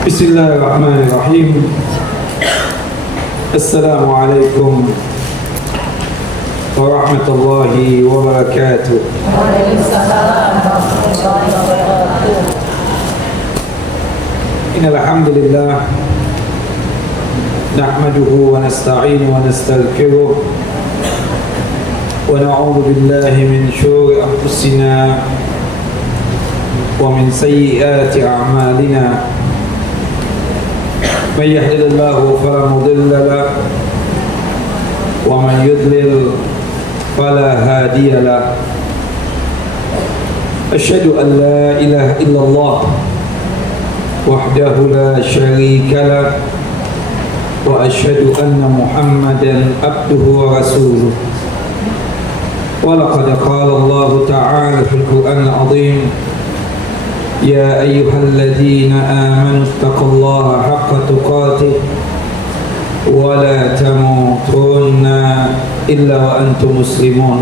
Bismillahirrahmanirrahim. Assalamualaikum warahmatullahi wabarakatuh. Waalaikumsalam warahmatullahi wabarakatuh. Innal hamdalillah nahmaduhu wa nasta'inu wa nastaghfiruh wa na'udzu billahi min shururi anfusina wa min sayyiati a'malina. من يهد الله فلا مضل له ومن يضلل فلا هادي له أشهد أن لا إله إلا الله وحده لا شريك له وأشهد أن محمدا عبده ورسوله ولقد قال الله تعالى في القرآن العظيم يا أيها الذين آمنوا اتقوا الله حق تقاته ولا تموتن إلا وأنتم مسلمون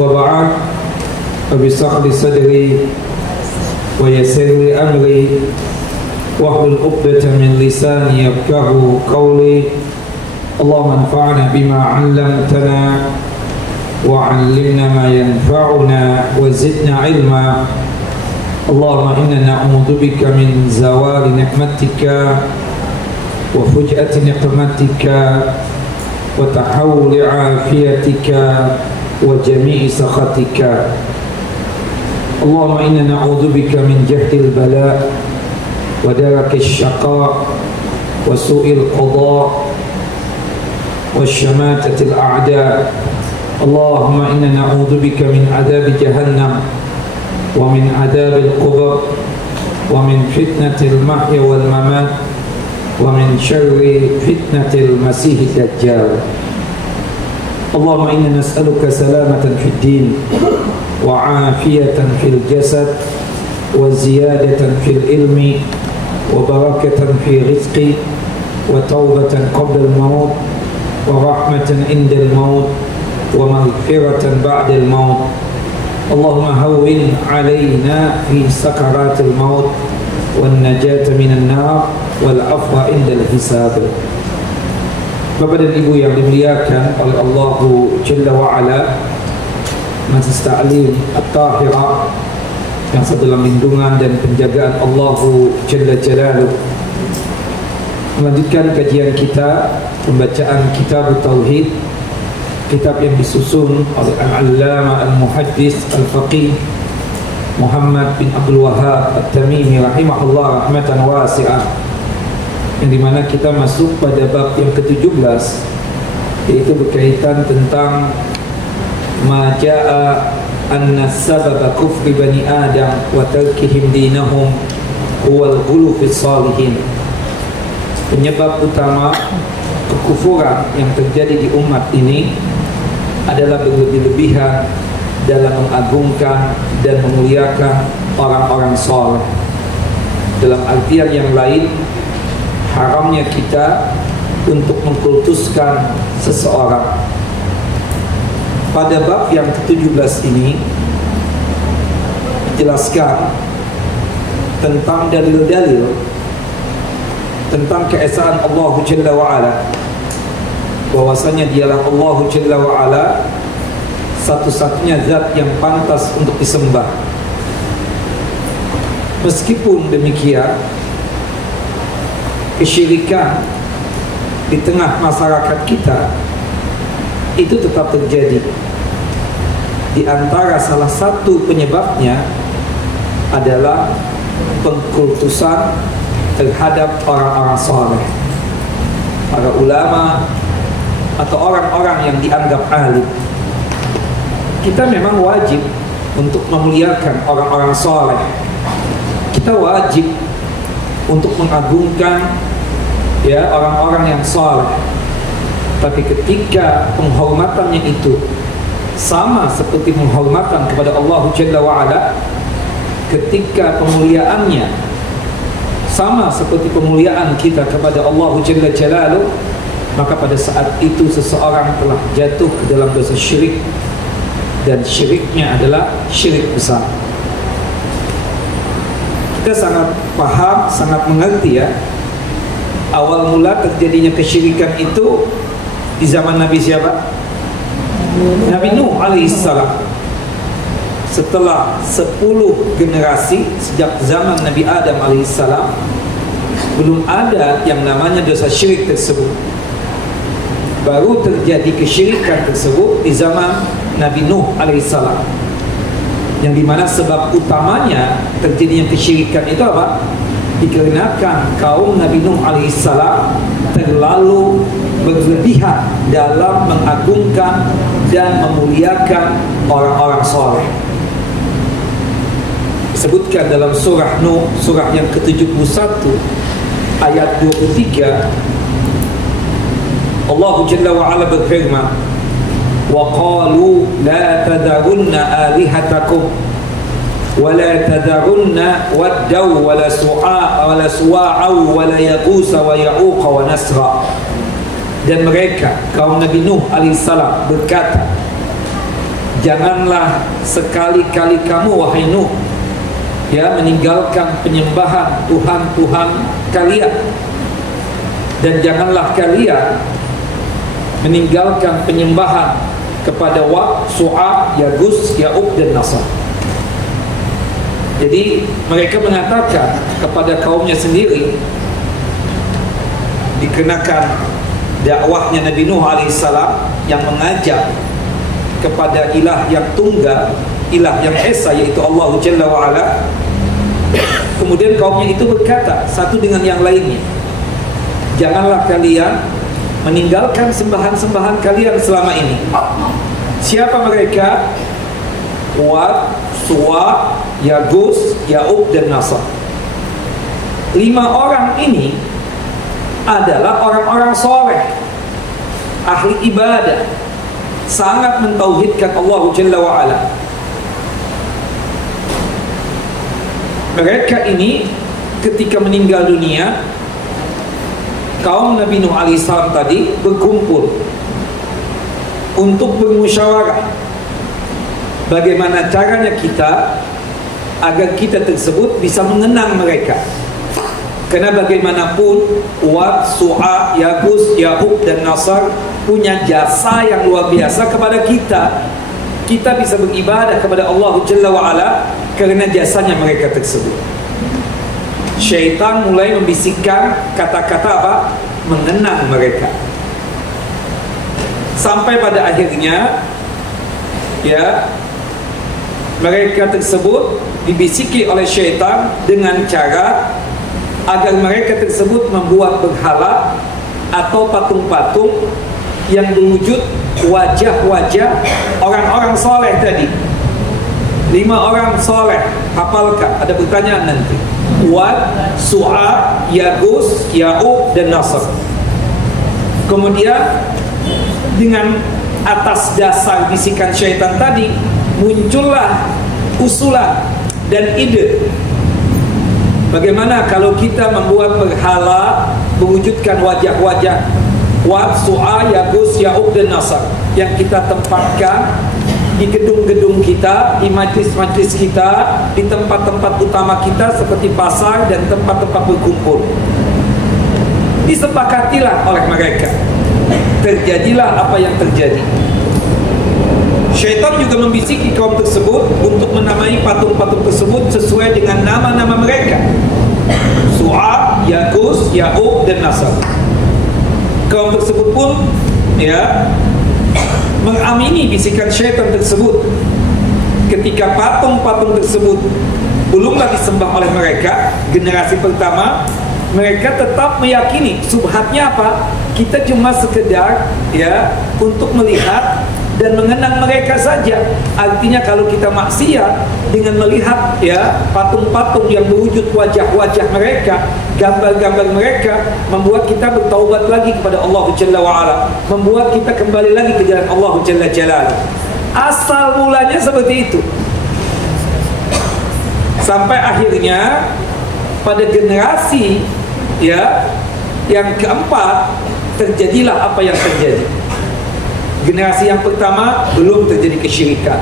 وبعد فبشرح لي صدري ويسر لي أمري واحلل عقدة من لساني يفقهوا قولي اللهم انفعنا بما علمتنا وعلمنا ما ينفعنا وزدنا علما اللهم إنا نعوذ بك من زوال نعمتك وفجأة نقمتك وتحول عافيتك وجميع سخطك اللهم إنا نعوذ بك من جهد البلاء ودرك الشقاء وسوء القضاء والشماتة الأعداء اللهم إنا نعوذ بك من عذاب جهنم ومن عذاب القبر ومن فتنة المحيا والممات ومن شر فتنة المسيح الدجال اللهم إنا نسألك سلامة في الدين وعافية في الجسد وزيادة في العلم وبركة في رزق وتوبة قبل الموت ورحمة عند الموت ومغفرة بعد الموت اللهم هون علينا في سكرات الموت والنجاة من النار والعفو عند الحساب. Bapak dan Ibu yang dimuliakan oleh Allah Jalla wa'ala, Majelis Ta'lim At-Tahirah yang dalam lindungan dan penjagaan Allah Jalla Jalaluh, melanjutkan kajian kita pembacaan Kitab Tauhid, kitab yang disusun oleh Al-Allamah Al-Muhaddis Al-Faqih Muhammad bin Abdul Wahhab At-Tamimi rahimahullah rahmatan wasi'ah, yang dimana kita masuk pada bab yang ke-17, yaitu berkaitan tentang maja'a anna sababa kufri bani Adam wa tarkihim dinahum huwal ghulu fis salihin. Penyebab utama kekufuran yang terjadi di umat ini adalah berlebih-lebihan dalam mengagungkan dan memuliakan orang-orang saleh. Dalam artian yang lain, haramnya kita untuk mengkultuskan seseorang. Pada bab yang ke-17 ini dijelaskan tentang dalil-dalil tentang keesaan Allah Jalla wa'ala, bahwasanya dialah Allah Jalla wa'ala satu-satunya zat yang pantas untuk disembah. Meskipun demikian, kesyirikan di tengah masyarakat kita itu tetap terjadi. Di antara salah satu penyebabnya adalah pengkultusan terhadap orang-orang saleh, para ulama atau orang-orang yang dianggap alim. Kita memang wajib untuk memuliakan orang-orang saleh. Kita wajib untuk mengagungkan orang-orang yang saleh. Tapi ketika penghormatannya itu sama seperti penghormatan kepada Allah Jalla wa'ala, ketika pemuliaannya sama seperti pemuliaan kita kepada Allah Jalla Jalaluh, maka pada saat itu seseorang telah jatuh ke dalam dosa syirik, dan syiriknya adalah syirik besar. kita sangat paham, sangat mengerti ya. Awal mula terjadinya kesyirikan itu di zaman Nabi siapa? Nabi Nuh alaihissalam. Setelah 10 generasi sejak zaman Nabi Adam alaihissalam, belum ada yang namanya dosa syirik tersebut. Baru terjadi kesyirikan tersebut di zaman Nabi Nuh alaihissalam, yang dimana sebab utamanya terjadinya kesyirikan itu apa? Dikarenakan kaum Nabi Nuh alaihissalam terlalu berlebihan dalam mengagungkan dan memuliakan orang-orang soleh. Disebutkan dalam surah Nuh, surah yang ke-71 ayat 23, Allah Jalla wa Ala berfirman, wa qalu la tadarunna alihatakum wa la tadarunna waddaw wa la su'a wa la suwa'a wa la yaqusa wa ya'uqa wa nasra. Dan mereka kaum Nabi Nuh alaihissalam berkata, janganlah sekali-kali kamu wahai Nuh ya meninggalkan penyembahan Tuhan-Tuhan kalian, dan janganlah kalian meninggalkan penyembahan kepada Wa, Su'a, Yagus, Ya'uq dan Nasr. Jadi mereka mengatakan kepada kaumnya sendiri, dikenakan dakwahnya Nabi Nuh alaihissalam yang mengajak kepada ilah yang tunggal, ilah yang esa, yaitu Allah Jalla wa Ala. Kemudian kaumnya itu berkata satu dengan yang lainnya, janganlah kalian meninggalkan sembahan-sembahan kalian selama ini. Siapa mereka? Wat, Suwa, Yagus, Ya'uq dan Nasr. 5 orang ini adalah orang-orang soleh, ahli ibadah, sangat mentauhidkan Allah Jalla wa Ala. Mereka ini ketika meninggal dunia, kaum Nabi Nuh alaihissalam tadi berkumpul untuk bermusyawarah bagaimana caranya kita agar kita tersebut bisa mengenang mereka. Karena bagaimanapun Wat, Su'a, Yagus, Ya'uq dan Nasr punya jasa yang luar biasa kepada kita. Kita bisa beribadah kepada Allah Jalla wa Ala karena jasanya mereka tersebut. Syaitan mulai membisikkan kata-kata apa? Mengenang mereka. Sampai pada akhirnya ya, mereka tersebut dibisiki oleh syaitan dengan cara agar mereka tersebut membuat berhala atau patung-patung yang berwujud wajah-wajah orang-orang soleh tadi. 5 orang soleh, hafalkan, ada pertanyaan nanti. Wat, Su'a, Yagus, Ya'uq dan Nasr. Kemudian dengan atas dasar bisikan syaitan tadi, muncullah usulan dan ide. Bagaimana kalau kita membuat berhala mewujudkan wajah-wajah Wat, Su'a, Yagus, Ya'uq dan Nasr yang kita tempatkan di gedung-gedung kita, di majlis-majlis kita, di tempat-tempat utama kita seperti pasar dan tempat-tempat berkumpul. Disepakatilah oleh mereka. Terjadilah apa yang terjadi. Syaitan juga membisiki kaum tersebut untuk menamai patung-patung tersebut sesuai dengan nama-nama mereka. Su'a, Yagus, Ya'uq dan Nasr. Kaum tersebut pun ya mengamini bisikan syaitan tersebut. Ketika patung-patung tersebut belumlah disembah oleh mereka, generasi pertama, mereka tetap meyakini subhatnya apa? Kita cuma sekedar ya untuk melihat dan mengenang mereka saja. Artinya kalau kita maksiat dengan melihat ya patung-patung yang berwujud wajah-wajah mereka, gambar-gambar mereka, membuat kita bertaubat lagi kepada Allah Jalla wa Ala, membuat kita kembali lagi ke jalan Allah Jalla Jalaluhu. Asal mulanya seperti itu. Sampai akhirnya pada generasi ya yang keempat terjadilah apa yang terjadi. Generasi yang pertama belum terjadi kesyirikan.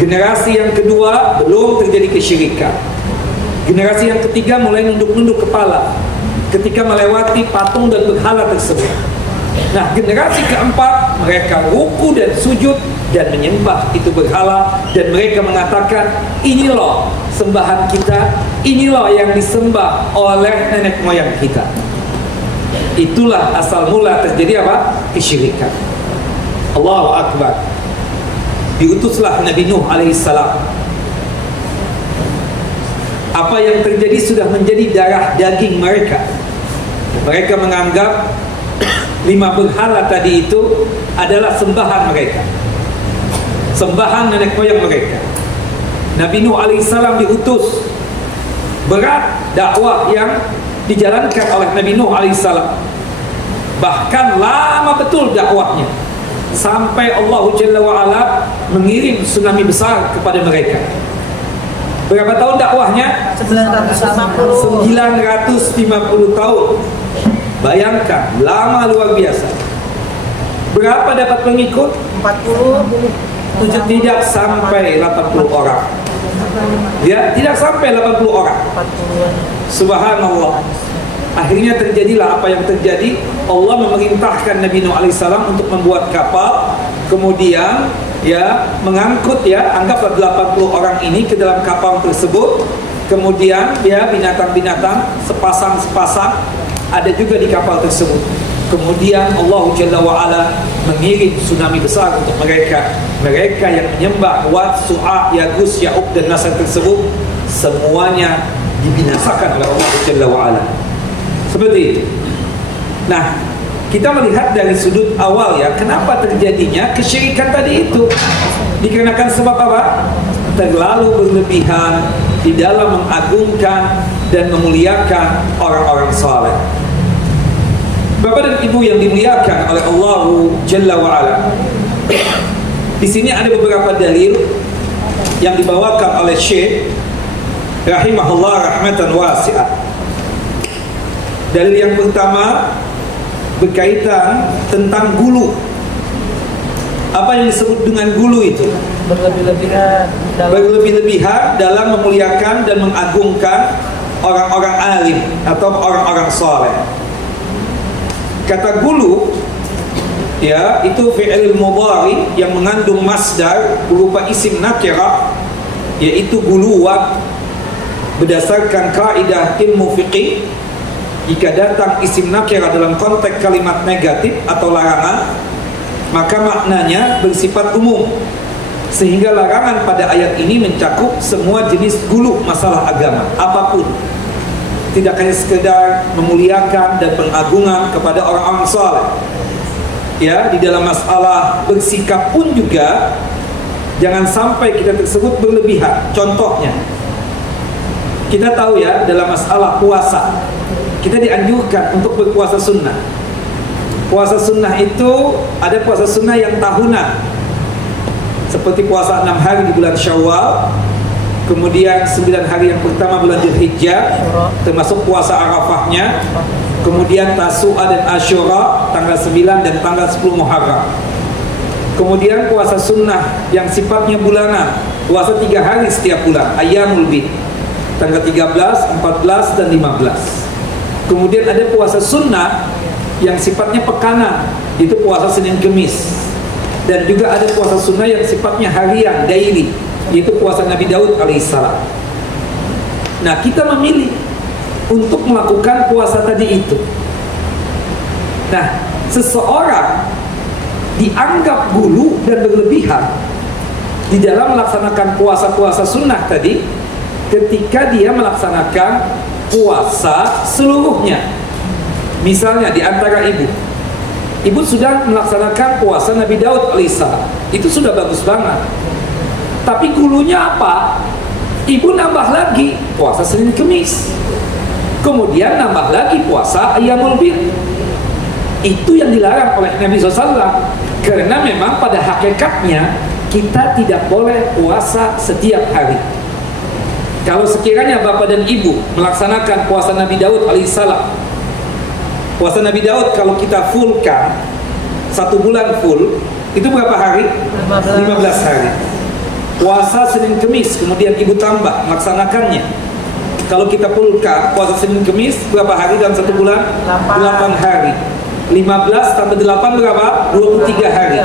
Generasi yang kedua belum terjadi kesyirikan. Generasi yang ketiga mulai nunduk-nunduk kepala ketika melewati patung dan berhala tersebut. Nah, generasi keempat mereka ruku dan sujud dan menyembah itu berhala, dan mereka mengatakan, ini loh sembahan kita, ini loh yang disembah oleh nenek moyang kita. Itulah asal mula terjadi apa? Kesyirikan. Allahu Akbar. Diutuslah Nabi Nuh alaihissalam. Apa yang terjadi sudah menjadi darah daging mereka. Mereka menganggap 5 berhala tadi itu adalah sembahan mereka, sembahan nenek moyang mereka. Nabi Nuh alaihissalam diutus. Berat dakwah yang dijalankan oleh Nabi Nuh alaihissalam. Bahkan lama betul dakwahnya, sampai Allah Jalla wa'ala mengirim tsunami besar kepada mereka. Berapa tahun dakwahnya? 950 tahun. Bayangkan, lama luar biasa. Berapa dapat pengikut? 40. Tidak sampai 80 orang. Ya, tidak sampai 80 orang. Subhanallah. Akhirnya terjadilah apa yang terjadi. Allah memerintahkan Nabi Nuh alaihissalam untuk membuat kapal, kemudian ya mengangkut ya anggaplah 80 orang ini ke dalam kapal tersebut. Kemudian ya binatang-binatang sepasang-sepasang ada juga di kapal tersebut. Kemudian Allah Jalla wa'ala mengirim tsunami besar untuk mereka. Mereka yang menyembah Wat, Su'a, Yagus, Ya'uq dan Nasr tersebut, semuanya dibinasakan oleh Allah Jalla wa'ala. Seperti itu. Nah, kita melihat dari sudut awal ya, kenapa terjadinya kesyirikan tadi itu? Dikarenakan sebab apa? Terlalu berlebihan di dalam mengagungkan dan memuliakan orang-orang saleh. Bapak dan Ibu yang dimuliakan oleh Allah Jalla wa'ala, di sini ada beberapa dalil yang dibawakan oleh Syekh rahimahullah rahmatan wasi'ah. Dalil yang pertama berkaitan tentang gulu. Apa yang disebut dengan gulu itu? Berlebih-lebihan dalam memuliakan dan mengagungkan orang-orang alim atau orang-orang saleh. Kata gulu ya, itu fi'il mudhari yang mengandung masdar berupa isim nakirah, yaitu guluwat. Berdasarkan kaidah ilmu fiqih, jika datang isim nakirah dalam konteks kalimat negatif atau larangan, maka maknanya bersifat umum, sehingga larangan pada ayat ini mencakup semua jenis gulu masalah agama apapun. Tidak hanya sekedar memuliakan dan pengagungan kepada orang-orang saleh. Ya, di dalam masalah bersikap pun juga jangan sampai kita tersebut berlebihan. Contohnya, kita tahu ya, dalam masalah puasa, kita dianjurkan untuk berpuasa sunnah. Puasa sunnah itu ada puasa sunnah yang tahunan, seperti puasa 6 hari di bulan Syawal, kemudian 9 hari yang pertama bulan Dzulhijjah, termasuk puasa Arafahnya, kemudian Tasu'a dan Asyura tanggal 9 dan tanggal 10 Muharram. Kemudian puasa sunnah yang sifatnya bulanan, puasa 3 hari setiap bulan, Ayyamul Bid, tanggal 13, 14 dan 15. Kemudian ada puasa sunnah yang sifatnya pekanan, itu puasa Senin Kemis. Dan juga ada puasa sunnah yang sifatnya harian, daily, yaitu puasa Nabi Daud alaihissalam. Nah, kita memilih untuk melakukan puasa tadi itu. Nah, seseorang dianggap gulu dan berlebihan di dalam melaksanakan puasa-puasa sunnah tadi ketika dia melaksanakan puasa seluruhnya. Misalnya di antara ibu sudah melaksanakan puasa Nabi Daud alaihissalam, itu sudah bagus banget. Tapi gulunya apa? Ibu nambah lagi puasa Senin Kemis, kemudian nambah lagi puasa Ayyamul Bid. Itu yang dilarang oleh Nabi SAW. Karena memang pada hakikatnya kita tidak boleh puasa setiap hari. Kalau sekiranya bapak dan ibu melaksanakan puasa Nabi Daud alaihissalam, puasa Nabi Daud kalau kita fullkan 1 bulan full, itu berapa hari? 15 hari. Puasa Senin Kemis kemudian ibu tambah melaksanakannya, Kalau kita pulkan puasa Senin Kemis berapa hari dalam satu bulan? 8 hari. 15 tambah 8 berapa? 23 hari.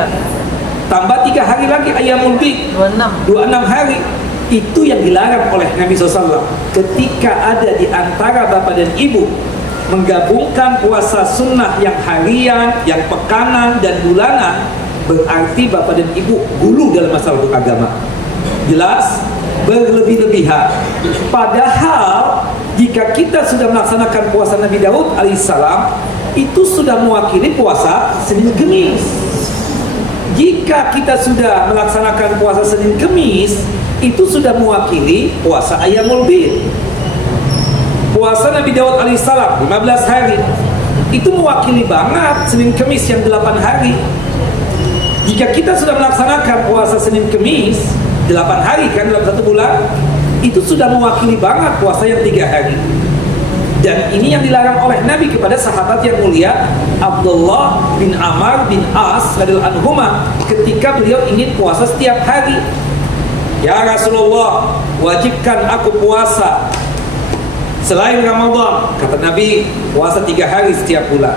Tambah 3 hari lagi Ayyamul Bid, 26 hari. Itu yang dilarang oleh Nabi SAW. Ketika ada di antara bapak dan ibu menggabungkan puasa sunnah yang harian, yang pekanan, dan bulanan, berarti bapak dan ibu gulu dalam masalah agama. Jelas? Berlebih-lebihan. Padahal jika kita sudah melaksanakan puasa Nabi Daud alaihissalam, itu sudah mewakili puasa Senin Kemis. Jika kita sudah melaksanakan puasa Senin Kemis, itu sudah mewakili puasa Ayyamul Bid. Puasa Nabi Daud alaihissalam 15 hari, itu mewakili banget Senin Kemis yang 8 hari. Jika kita sudah melaksanakan puasa Senin Kemis 8 hari kan dalam satu bulan, itu sudah mewakili banget puasa yang 3 hari. Dan ini yang dilarang oleh Nabi kepada sahabat yang mulia Abdullah bin Amr bin As radhiyallahu anhuma, ketika beliau ingin puasa setiap hari. Ya Rasulullah, wajibkan aku puasa selain Ramadan. Kata Nabi, puasa 3 hari setiap bulan.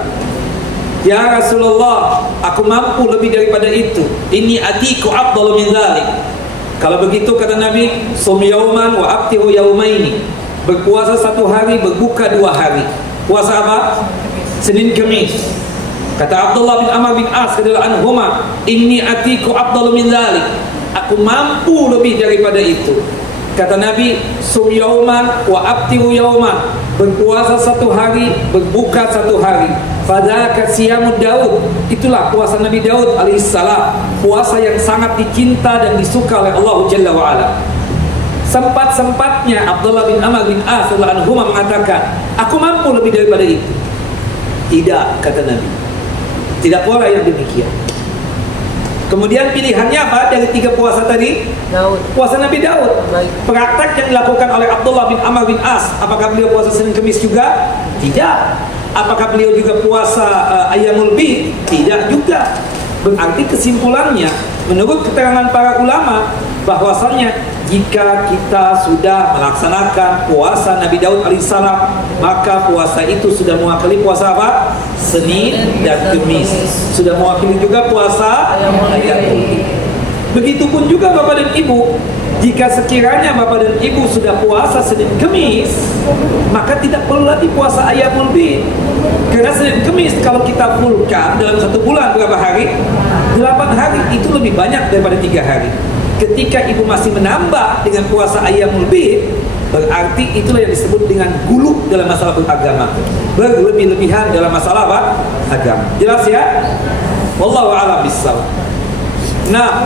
Ya Rasulullah, aku mampu lebih daripada itu. Inni atiku afdalu min dzalik. Kalau begitu kata Nabi, sum yauman wa aftiru yaumaini. Berpuasa 1 hari, berbuka 2 hari. Puasa apa? Senin Kemis. Kata Abdullah bin Amr bin As radhiyallahu anhuma, inni atiku afdalu min dzalik. Aku mampu lebih daripada itu. Kata Nabi, sum yauman wa aftiru yauman. Berpuasa 1 hari, berbuka 1 hari. Fadzaka siyamud Daud. Itulah puasa Nabi Daud alaihissalam, puasa yang sangat dicinta dan disuka oleh Allah Jalla wa Ala. Sempat-sempatnya Abdullah bin Amr bin As radhiyallahu anhu mengatakan, aku mampu lebih daripada itu. Tidak, kata Nabi, tidak pula yang demikian. Kemudian pilihannya apa dari 3 puasa tadi? Daud. Puasa Nabi Daud. Praktek yang dilakukan oleh Abdullah bin Amr bin As, apakah beliau puasa Senin Kemis juga? Tidak. Apakah beliau juga puasa Ayyamul Bid? Tidak juga. Berarti kesimpulannya, menurut keterangan para ulama, bahwasannya jika kita sudah melaksanakan puasa Nabi Daud alaihissalam, maka puasa itu sudah mewakili puasa apa? Senin dan Kemis. Sudah mewakili juga puasa Ayyamul Bid. Begitupun juga Bapak dan Ibu, jika sekiranya Bapak dan Ibu sudah puasa Senin Kemis, maka tidak perlu lagi puasa Ayyamul Bid. Karena Senin Kemis kalau kita fullkan dalam 1 bulan berapa hari? 8 hari, itu lebih banyak daripada 3 hari. Ketika Ibu masih menambah dengan puasa Ayyamul Bid, berarti itulah yang disebut dengan gulu dalam masalah beragama, berlebih-lebihan dalam masalah apa? Agama. Jelas ya? Wallahu a'lam bishawab. Nah,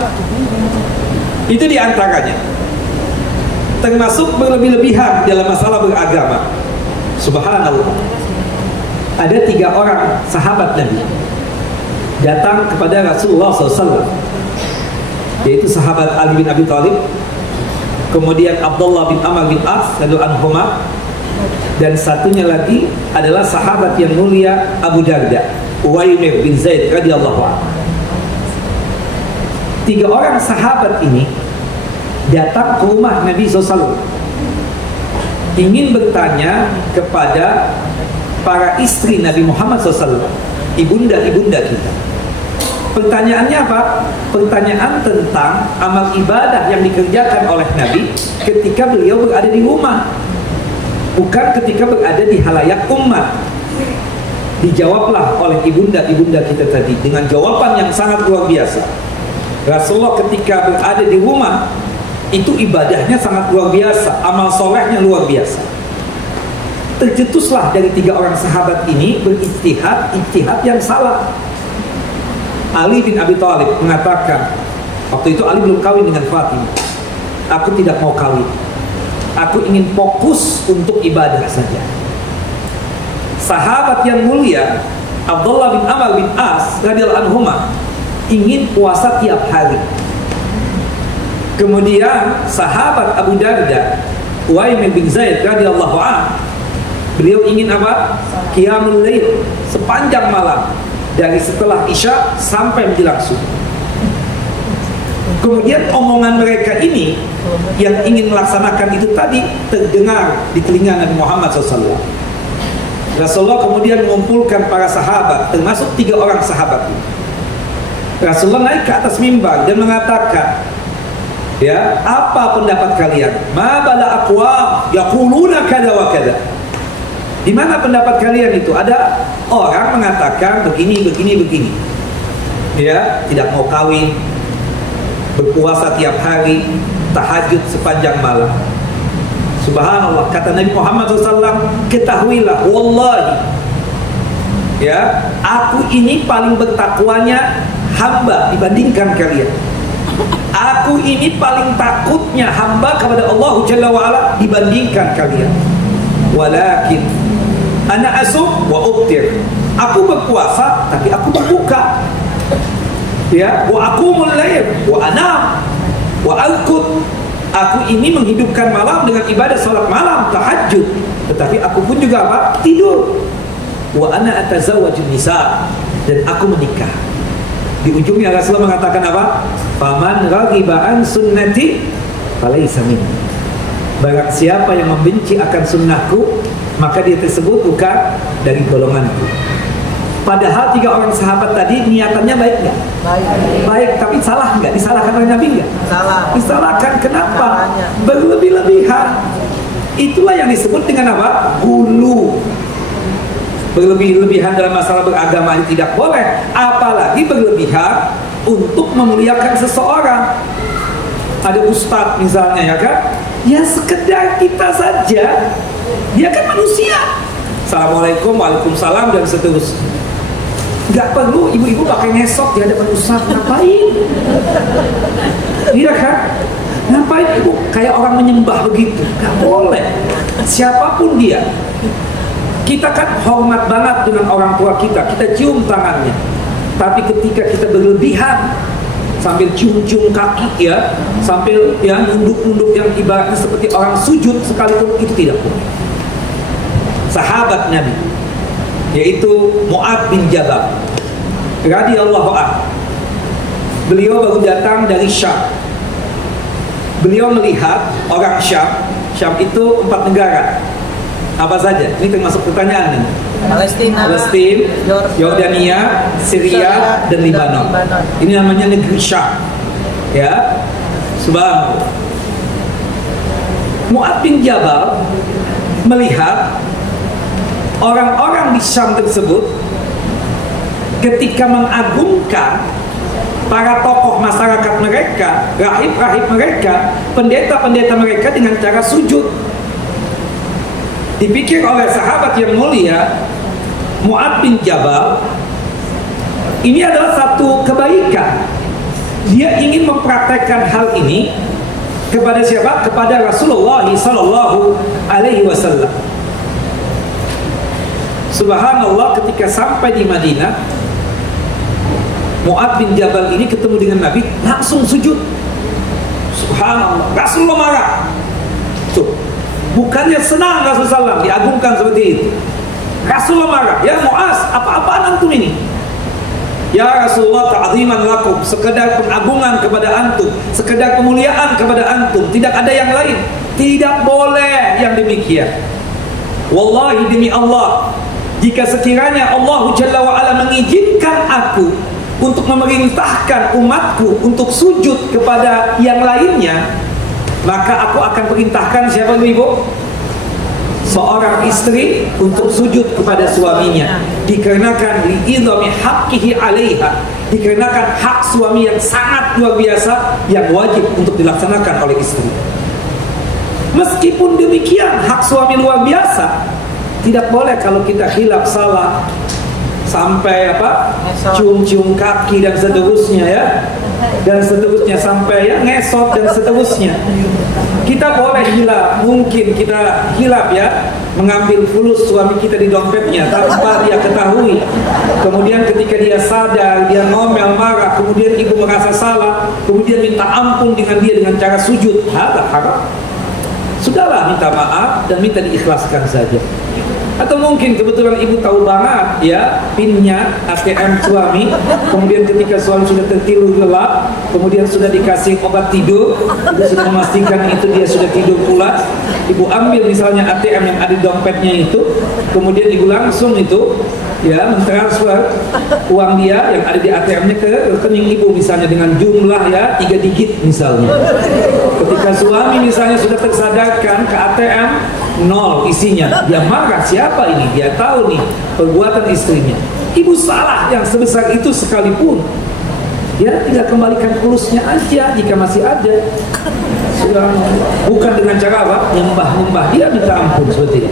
itu diantaranya, termasuk berlebih-lebihan dalam masalah beragama. Subhanallah, ada 3 orang sahabat Nabi datang kepada Rasulullah SAW, yaitu sahabat Ali bin Abi Thalib, kemudian Abdullah bin Amr bin As radhiyallahu anhuma, dan satunya lagi adalah sahabat yang mulia Abu Darda, Uwaimir bin Zaid radhiyallahu anhu. 3 orang sahabat ini datang ke rumah Nabi SAW, ingin bertanya kepada para istri Nabi Muhammad SAW, ibunda-ibunda kita. Pertanyaannya apa? Pertanyaan tentang amal ibadah yang dikerjakan oleh Nabi ketika beliau berada di rumah, bukan ketika berada di halayak umat. Dijawablah oleh ibunda-ibunda kita tadi dengan jawaban yang sangat luar biasa. Rasulullah ketika berada di rumah itu ibadahnya sangat luar biasa, amal solehnya luar biasa. Tercetuslah dari 3 orang sahabat ini berijtihad yang salah. Ali bin Abi Thalib mengatakan, waktu itu Ali belum kawin dengan Fatimah, aku tidak mau kawin, aku ingin fokus untuk ibadah saja. Sahabat yang mulia Abdullah bin Amr bin As radhiyallahu anhuma ingin puasa tiap hari. Kemudian sahabat Abu Darda, Uwaimir bin Zaid radhiyallahu anhu, beliau ingin apa? Qiyamul lail, sepanjang malam, dari setelah Isya sampai menjelang subuh. Kemudian omongan mereka ini yang ingin melaksanakan itu tadi terdengar di telinga Nabi Muhammad SAW. Rasulullah kemudian mengumpulkan para sahabat, termasuk 3 orang sahabat. Rasulullah naik ke atas mimbar dan mengatakan, ya, apa pendapat kalian? Ma bala aqwam yaquluna kada wa kada. Di mana pendapat kalian itu? Ada orang mengatakan begini, begini, begini. Ya, tidak mau kawin, berpuasa tiap hari, tahajud sepanjang malam. Subhanallah, kata Nabi Muhammad SAW, ketahuilah, wallahi, ya, aku ini paling bertakwanya hamba dibandingkan kalian. Aku ini paling takutnya hamba kepada Allah Jalla wa'ala dibandingkan kalian. Walakin ana asum wa ubtir. Aku berpuasa tapi aku berbuka. Ya, wa aqumul lail wa anam wa alqut. Aku ini menghidupkan malam dengan ibadah salat malam, tahajud. Tetapi aku pun juga apa? Tidur. Wa ana atazawwajun nisa, dan aku menikah. Di ujungnya Rasulullah mengatakan apa? Faman raghiba an sunnati falaysa minni. Barang siapa yang membenci akan sunnahku, maka dia tersebut bukan dari golonganku. Padahal 3 orang sahabat tadi niatannya baik nggak? Baik, tapi salah nggak? Disalahkan oleh Nabi nggak? Salah. Disalahkan, kenapa? Berlebih-lebihan. Itulah yang disebut dengan apa? Gulu. Berlebih-lebihan dalam masalah beragama ini tidak boleh. Apalagi berlebihan untuk memuliakan seseorang. Ada ustadz misalnya, ya kan? Ya sekedar kita saja. Dia kan manusia. Assalamualaikum, waalaikumsalam, dan seterusnya. Gak perlu ibu-ibu pakai ngesot di hadapan ustadz. Ngapain? Iya kan? Ngapain ibu kayak orang menyembah begitu? Gak boleh. Siapapun dia. Kita kan hormat banget dengan orang tua kita. Kita cium tangannya. Tapi ketika kita berlebihan, sambil cium-cium kaki, ya, sambil ya nunduk-nunduk yang ibaratnya seperti orang sujud sekalipun, itu tidak boleh. Sahabat Nabi, yaitu Mu'adz bin Jabal radhiyallahu anhu, beliau baru datang dari Syam. Beliau melihat orang Syam. Syam itu 4 negara. Apa saja? Ini termasuk pertanyaan ini. Palestina, Yordania, Syria, dan Libanon. Ini namanya negeri Syam. Ya, subhanallah. Mu'adz bin Jabal melihat orang-orang di Syam tersebut ketika mengagungkan para tokoh masyarakat mereka, rahib-rahib mereka, pendeta-pendeta mereka dengan cara sujud. Dipikir oleh sahabat yang mulia Mu'adz bin Jabal, ini adalah satu kebaikan. Dia ingin mempraktekkan hal ini kepada siapa? Kepada Rasulullah Sallallahu Alaihi Wasallam. Subhanallah, ketika sampai di Madinah, Mu'adz bin Jabal ini ketemu dengan Nabi, langsung sujud. Subhanallah, Rasulullah marah. Tuh, bukannya senang Rasulullah SAW diagungkan seperti itu. Rasulullah marah. Ya Mu'adz, apa-apaan antum ini? Ya Rasulullah, ta'ziman lakum, sekedar pengagungan kepada antum, sekedar kemuliaan kepada antum, tidak ada yang lain. Tidak boleh yang demikian. Wallahi, demi Allah, jika sekiranya Allah Jalla wa'ala mengizinkan aku untuk memerintahkan umatku untuk sujud kepada yang lainnya, maka aku akan perintahkan siapa ibu? Seorang istri untuk sujud kepada suaminya, dikarenakan li'idhami haqqihi 'alaiha, dikarenakan hak suami yang sangat luar biasa yang wajib untuk dilaksanakan oleh istri. Meskipun demikian, hak suami luar biasa, tidak boleh kalau kita khilaf salah sampai apa? Cium-cium kaki dan seterusnya, ya. Dan seterusnya sampai ya ngesot dan seterusnya. Kita boleh hilaf, mungkin kita hilaf ya, mengambil fulus suami kita di dompetnya tanpa dia ketahui. Kemudian ketika dia sadar, dia ngomel, marah, kemudian ibu merasa salah, kemudian minta ampun dengan dia dengan cara sujud. Haram. Sudahlah, minta maaf dan minta diikhlaskan saja. Atau mungkin kebetulan ibu tahu banget ya pinnya ATM suami, kemudian ketika suami sudah tertidur gelap, kemudian sudah dikasih obat tidur, ibu sudah memastikan itu dia sudah tidur pulas, ibu ambil misalnya ATM yang ada di dompetnya itu, kemudian ibu langsung itu ya mentransfer uang dia yang ada di ATM-nya ke rekening ibu misalnya dengan jumlah ya 3 digit misalnya. Ketika suami misalnya sudah tersadarkan ke ATM 0 isinya, dia marah, siapa ini? Dia tahu nih perbuatan istrinya. Ibu salah yang sebesar itu sekalipun, ya tinggal kembalikan fulusnya aja jika masih ada. Sudah, bukan dengan cara apa? Nyembah-nyembah dia minta ampun seperti itu.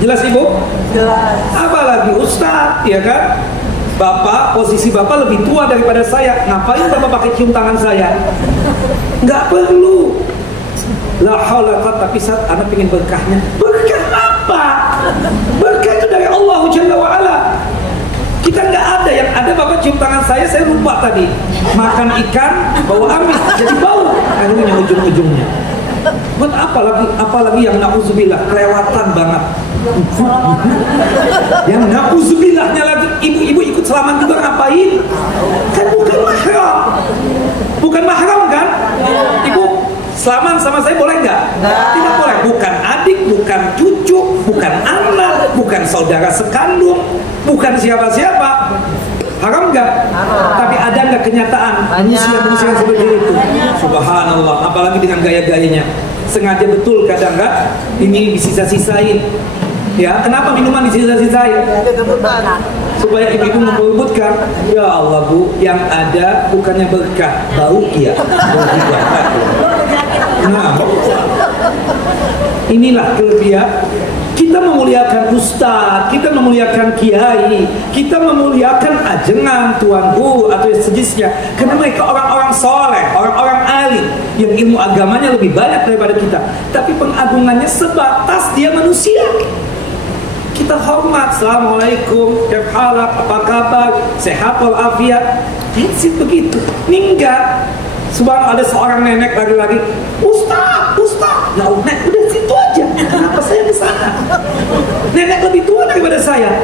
Jelas ibu? Jelas. Apalagi ustaz, ya kan? Bapak, posisi bapak lebih tua daripada saya. Ngapain bapak pakai cium tangan saya? Nggak perlu. La haula tapi saat anak pengen berkahnya. Berkah apa? Berkah itu dari Allah Jalla wa Ala. Kita nggak ada, yang ada bapak cium tangan saya lupa tadi. Makan ikan, bawa amis, jadi bau. Akhirnya ujung-ujungnya. Buat apalagi yang na'udzubillah, kelewatan banget. Yang na'udzubillahnya lagi, ibu-ibu ikut selamat juga ngapain? Kan bukan mahram. Bukan mahram kan? Ibu selamat sama saya boleh nggak? Tidak boleh. Bukan adik, bukan cucu, bukan anak, bukan saudara sekandung, bukan siapa-siapa. Haram nggak? Tapi ada nggak kenyataan manusia-manusia seperti itu? Subhanallah. Apalagi dengan gaya-gayanya. Sengaja betul kadang nggak? Ini disisa-sisain. Ya, kenapa minuman disisa-sisain? Supaya ibu-ibu memperebutkan. Ya Allah bu, yang ada bukannya berkah, bau ya. Nah, inilah kelebihan. Kita memuliakan ustaz, kita memuliakan kiai, kita memuliakan ajengan, tuan guru atau sejenisnya, karena mereka orang-orang soleh, orang-orang alim yang ilmu agamanya lebih banyak daripada kita. Tapi pengagungannya sebatas dia manusia. Kita hormat, assalamualaikum, kefhalak, apa kabar, sehat walafiat, prinsip begitu. Ini enggak. Subhanallah, ada seorang nenek lagi-lagi, Ustaz, ya nek udah situ aja. Kenapa saya ke sana? Nenek lebih tua daripada saya.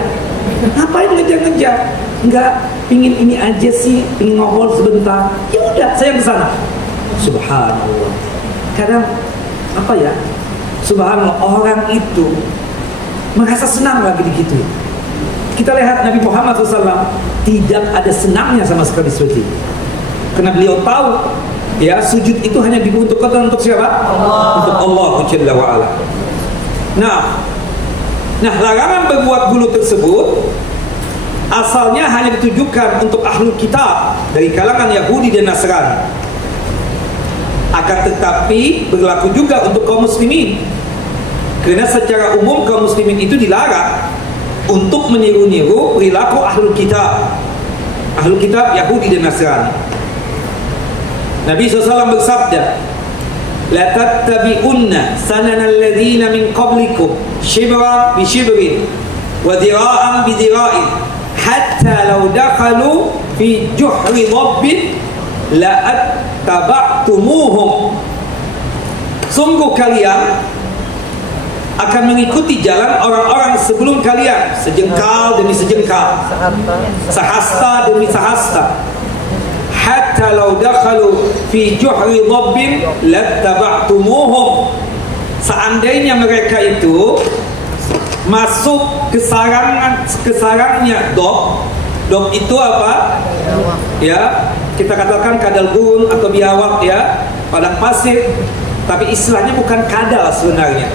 Ngapain ngejar-ngejar? Enggak, pingin ini aja sih, pingin ngobrol sebentar. Ya udah, saya ke sana. Subhanallah. Kadang apa ya? Subhanallah, orang itu merasa senang lagi begitu. Kita lihat Nabi Muhammad SAW tidak ada senangnya sama sekali seperti itu. Karena beliau tahu ya sujud itu hanya diperuntukkan untuk siapa? Allah. Untuk Allah Jalla wa Ala. Nah, larangan berbuat gulu tersebut asalnya hanya ditujukan untuk ahlul kitab dari kalangan Yahudi dan Nasrani. Akan tetapi berlaku juga untuk kaum muslimin. Karena secara umum kaum muslimin itu dilarang untuk meniru-niru perilaku ahlul kitab. Ahlul kitab Yahudi dan Nasrani. Nabi SAW bersabda, la tattabi'unna sananal ladzina min qablikum shibran bi shibrin wa dhira'an bi dhira'in hatta law dakhalu fi juhri dhabbin la attaba'tumuhum. Sungguh kalian akan mengikuti jalan orang-orang sebelum kalian, sejengkal demi sejengkal, sahasta demi sahasta. Hatta law dakhalu fi juhri dhabbin lattaba'tumuhum. Seandainya mereka itu masuk ke sarangnya dob itu apa? Ya, kita katakan kadal gurun atau biawak ya, padang pasir. Tapi istilahnya bukan kadal sebenarnya.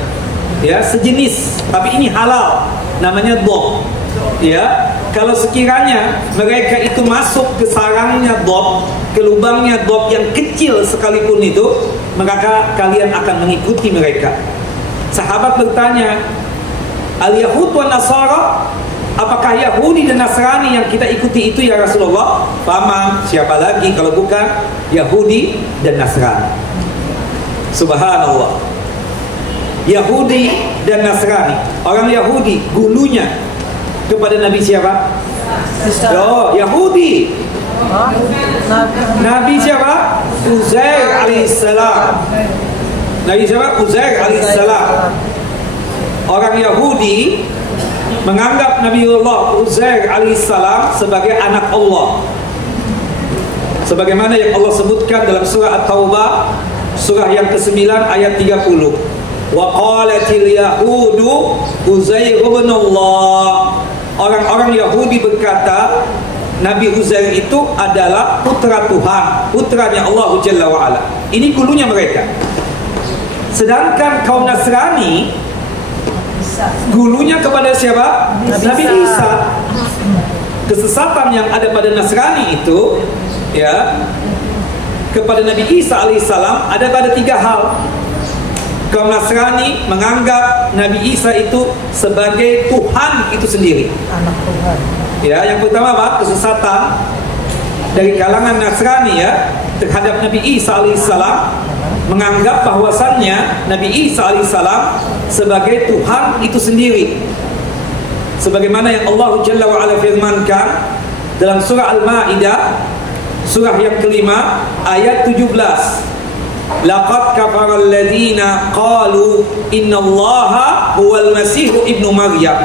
Ya, sejenis, tapi ini halal. Namanya dob. Ya, kalau sekiranya mereka itu masuk ke sarangnya dob, ke lubangnya dob yang kecil sekalipun itu, maka kalian akan mengikuti mereka. Sahabat bertanya, al-Yahud wa Nasara, apakah Yahudi dan Nasrani yang kita ikuti itu ya Rasulullah? Paman, siapa lagi kalau bukan Yahudi dan Nasrani? Subhanallah. Yahudi dan Nasrani. Orang Yahudi gulunya kepada Nabi siapa? Oh, Yahudi. Nabi siapa? Uzair alaihissalam. Nabi siapa? Uzair alaihissalam. orang Yahudi menganggap Nabiullah Uzair alaihissalam sebagai anak Allah, sebagaimana yang Allah sebutkan dalam surah At-Taubah surah yang ke-9 ayat 30. Wa qalatil yahudu Uzair ibn Allah. Orang-orang Yahudi berkata Nabi Uzair itu adalah putra Tuhan, putranya Allah Jalla wa Ala. Ini gulunya mereka. Sedangkan kaum Nasrani gulunya kepada siapa? Nabi Isa. Kesesatan yang ada pada Nasrani itu, ya, kepada Nabi Isa alaihissalam ada pada 3 hal. Kaum Nasrani menganggap Nabi Isa itu sebagai Tuhan itu sendiri, Anak Tuhan. ya. Yang pertama apa? Kesesatan dari kalangan Nasrani, ya, terhadap Nabi Isa alaihissalam, menganggap bahwasannya Nabi Isa alaihissalam sebagai Tuhan itu sendiri, sebagaimana yang Allah Jalla wa Ala firmankan dalam surah Al-Maidah surah yang kelima ayat 17. Laqad kafara alladziina qalu innallaha huwal masiih ibnu Maryam.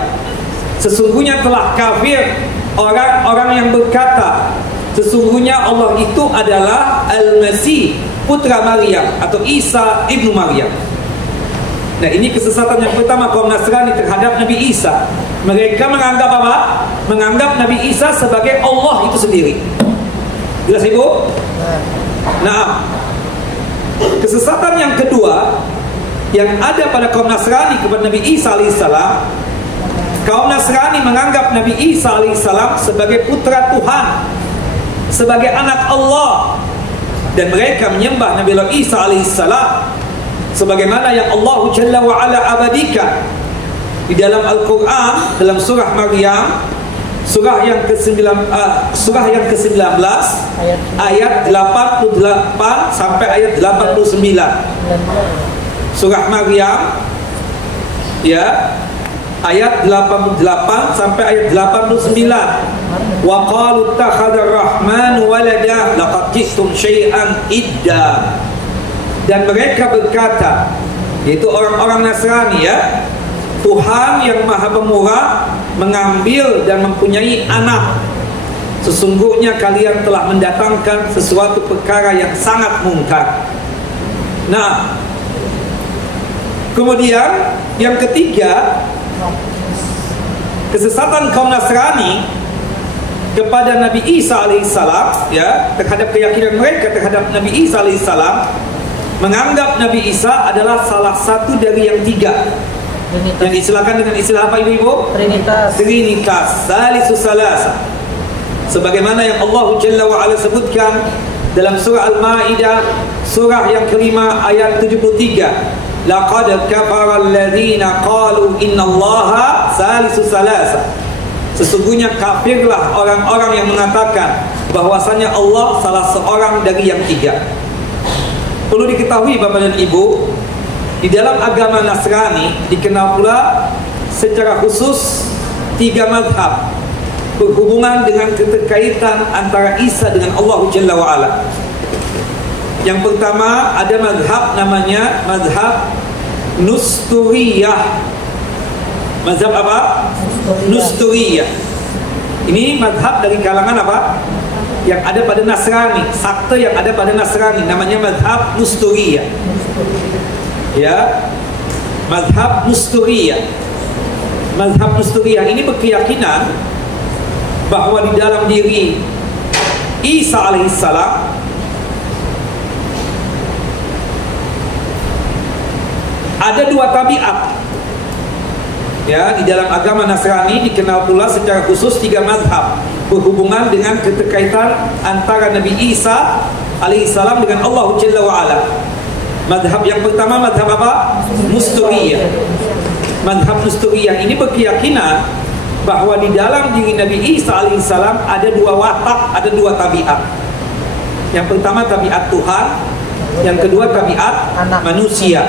Sesungguhnya telah kafir orang-orang yang berkata sesungguhnya Allah itu adalah Al-Masih, putra Maryam, atau Isa ibnu Maryam. Nah, ini kesesatan yang pertama kaum Nasrani terhadap Nabi Isa. Mereka menganggap apa? Menganggap Nabi Isa sebagai Allah itu sendiri. Jelas Ibu? Nah, kesesatan yang kedua yang ada pada kaum Nasrani kepada Nabi Isa alaihissalam, kaum Nasrani menganggap Nabi Isa alaihissalam sebagai putra Tuhan, sebagai anak Allah, dan mereka menyembah Nabi Isa alaihissalam sebagaimana yang Allah Jalla wa Ala abadikan di dalam Al-Quran dalam surah Maryam surah yang ke-19 ayat 88 sampai ayat 89. Surah Maryam, ya, ayat 88 sampai ayat 89. Wa qalu ittakhadar rahmanu walada laqad ji'tum syai'an idda. Dan mereka berkata, yaitu orang-orang Nasrani, ya, Tuhan yang Maha Pemurah mengambil dan mempunyai anak. Sesungguhnya kalian telah mendatangkan sesuatu perkara yang sangat mungkar. Nah, kemudian yang ketiga, kesesatan kaum Nasrani kepada Nabi Isa alaihissalam, ya, terhadap keyakinan mereka terhadap Nabi Isa alaihissalam, menganggap Nabi Isa adalah salah satu dari yang 3 yang disilakan dengan istilah apa Ibu? Trinitas, Salisus Salasa. Sebagaimana yang Allah Jalla wa Ala sebutkan dalam surah Al-Maidah surah yang kelima ayat 73. Laqad kafara alladziina qalu innallaha salisus salasa. Sesungguhnya kafirlah orang-orang yang mengatakan bahwasanya Allah salah seorang dari yang 3. Perlu diketahui Bapak dan Ibu, di dalam agama Nasrani dikenal pula secara khusus 3 mazhab berhubungan dengan keterkaitan antara Isa dengan Allah Jalla wa Ala. Yang pertama ada mazhab namanya mazhab Nusturiyah. Mazhab apa? Nusturiyah. Ini mazhab dari kalangan apa? Yang ada pada Nasrani, sakte yang ada pada Nasrani, namanya mazhab Nusturiyah. Ya, mazhab Nusturiyah. Mazhab Nusturiyah ini berkeyakinan bahwa di dalam diri Isa alaihissalam ada 2 tabiat. Ya, di dalam agama Nasrani dikenal pula secara khusus 3 mazhab berhubungan dengan keterkaitan antara Nabi Isa alaihissalam dengan Allah Jalla wa Ala. Mazhab yang pertama mazhab apa? Nusturiyah. Mazhab Nusturiyah ini berkeyakinan bahwa di dalam diri Nabi Isa alaihissalam ada 2 watak, ada 2 tabiat. Yang pertama tabiat Tuhan, yang kedua tabiat manusia.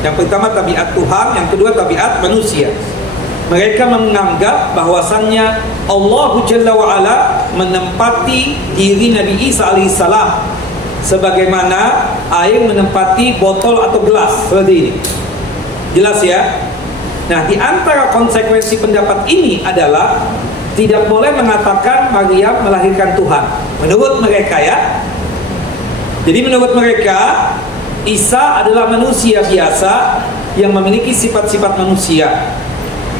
Yang pertama tabiat Tuhan, yang kedua tabiat manusia. Mereka menganggap bahwasannya Allah Jalla wa Ala menempati diri Nabi Isa alaihissalam sebagaimana air menempati botol atau gelas seperti ini. Jelas ya? Nah, di antara konsekuensi pendapat ini adalah tidak boleh mengatakan Maryam melahirkan Tuhan. Menurut mereka ya. Jadi menurut mereka Isa adalah manusia biasa yang memiliki sifat-sifat manusia.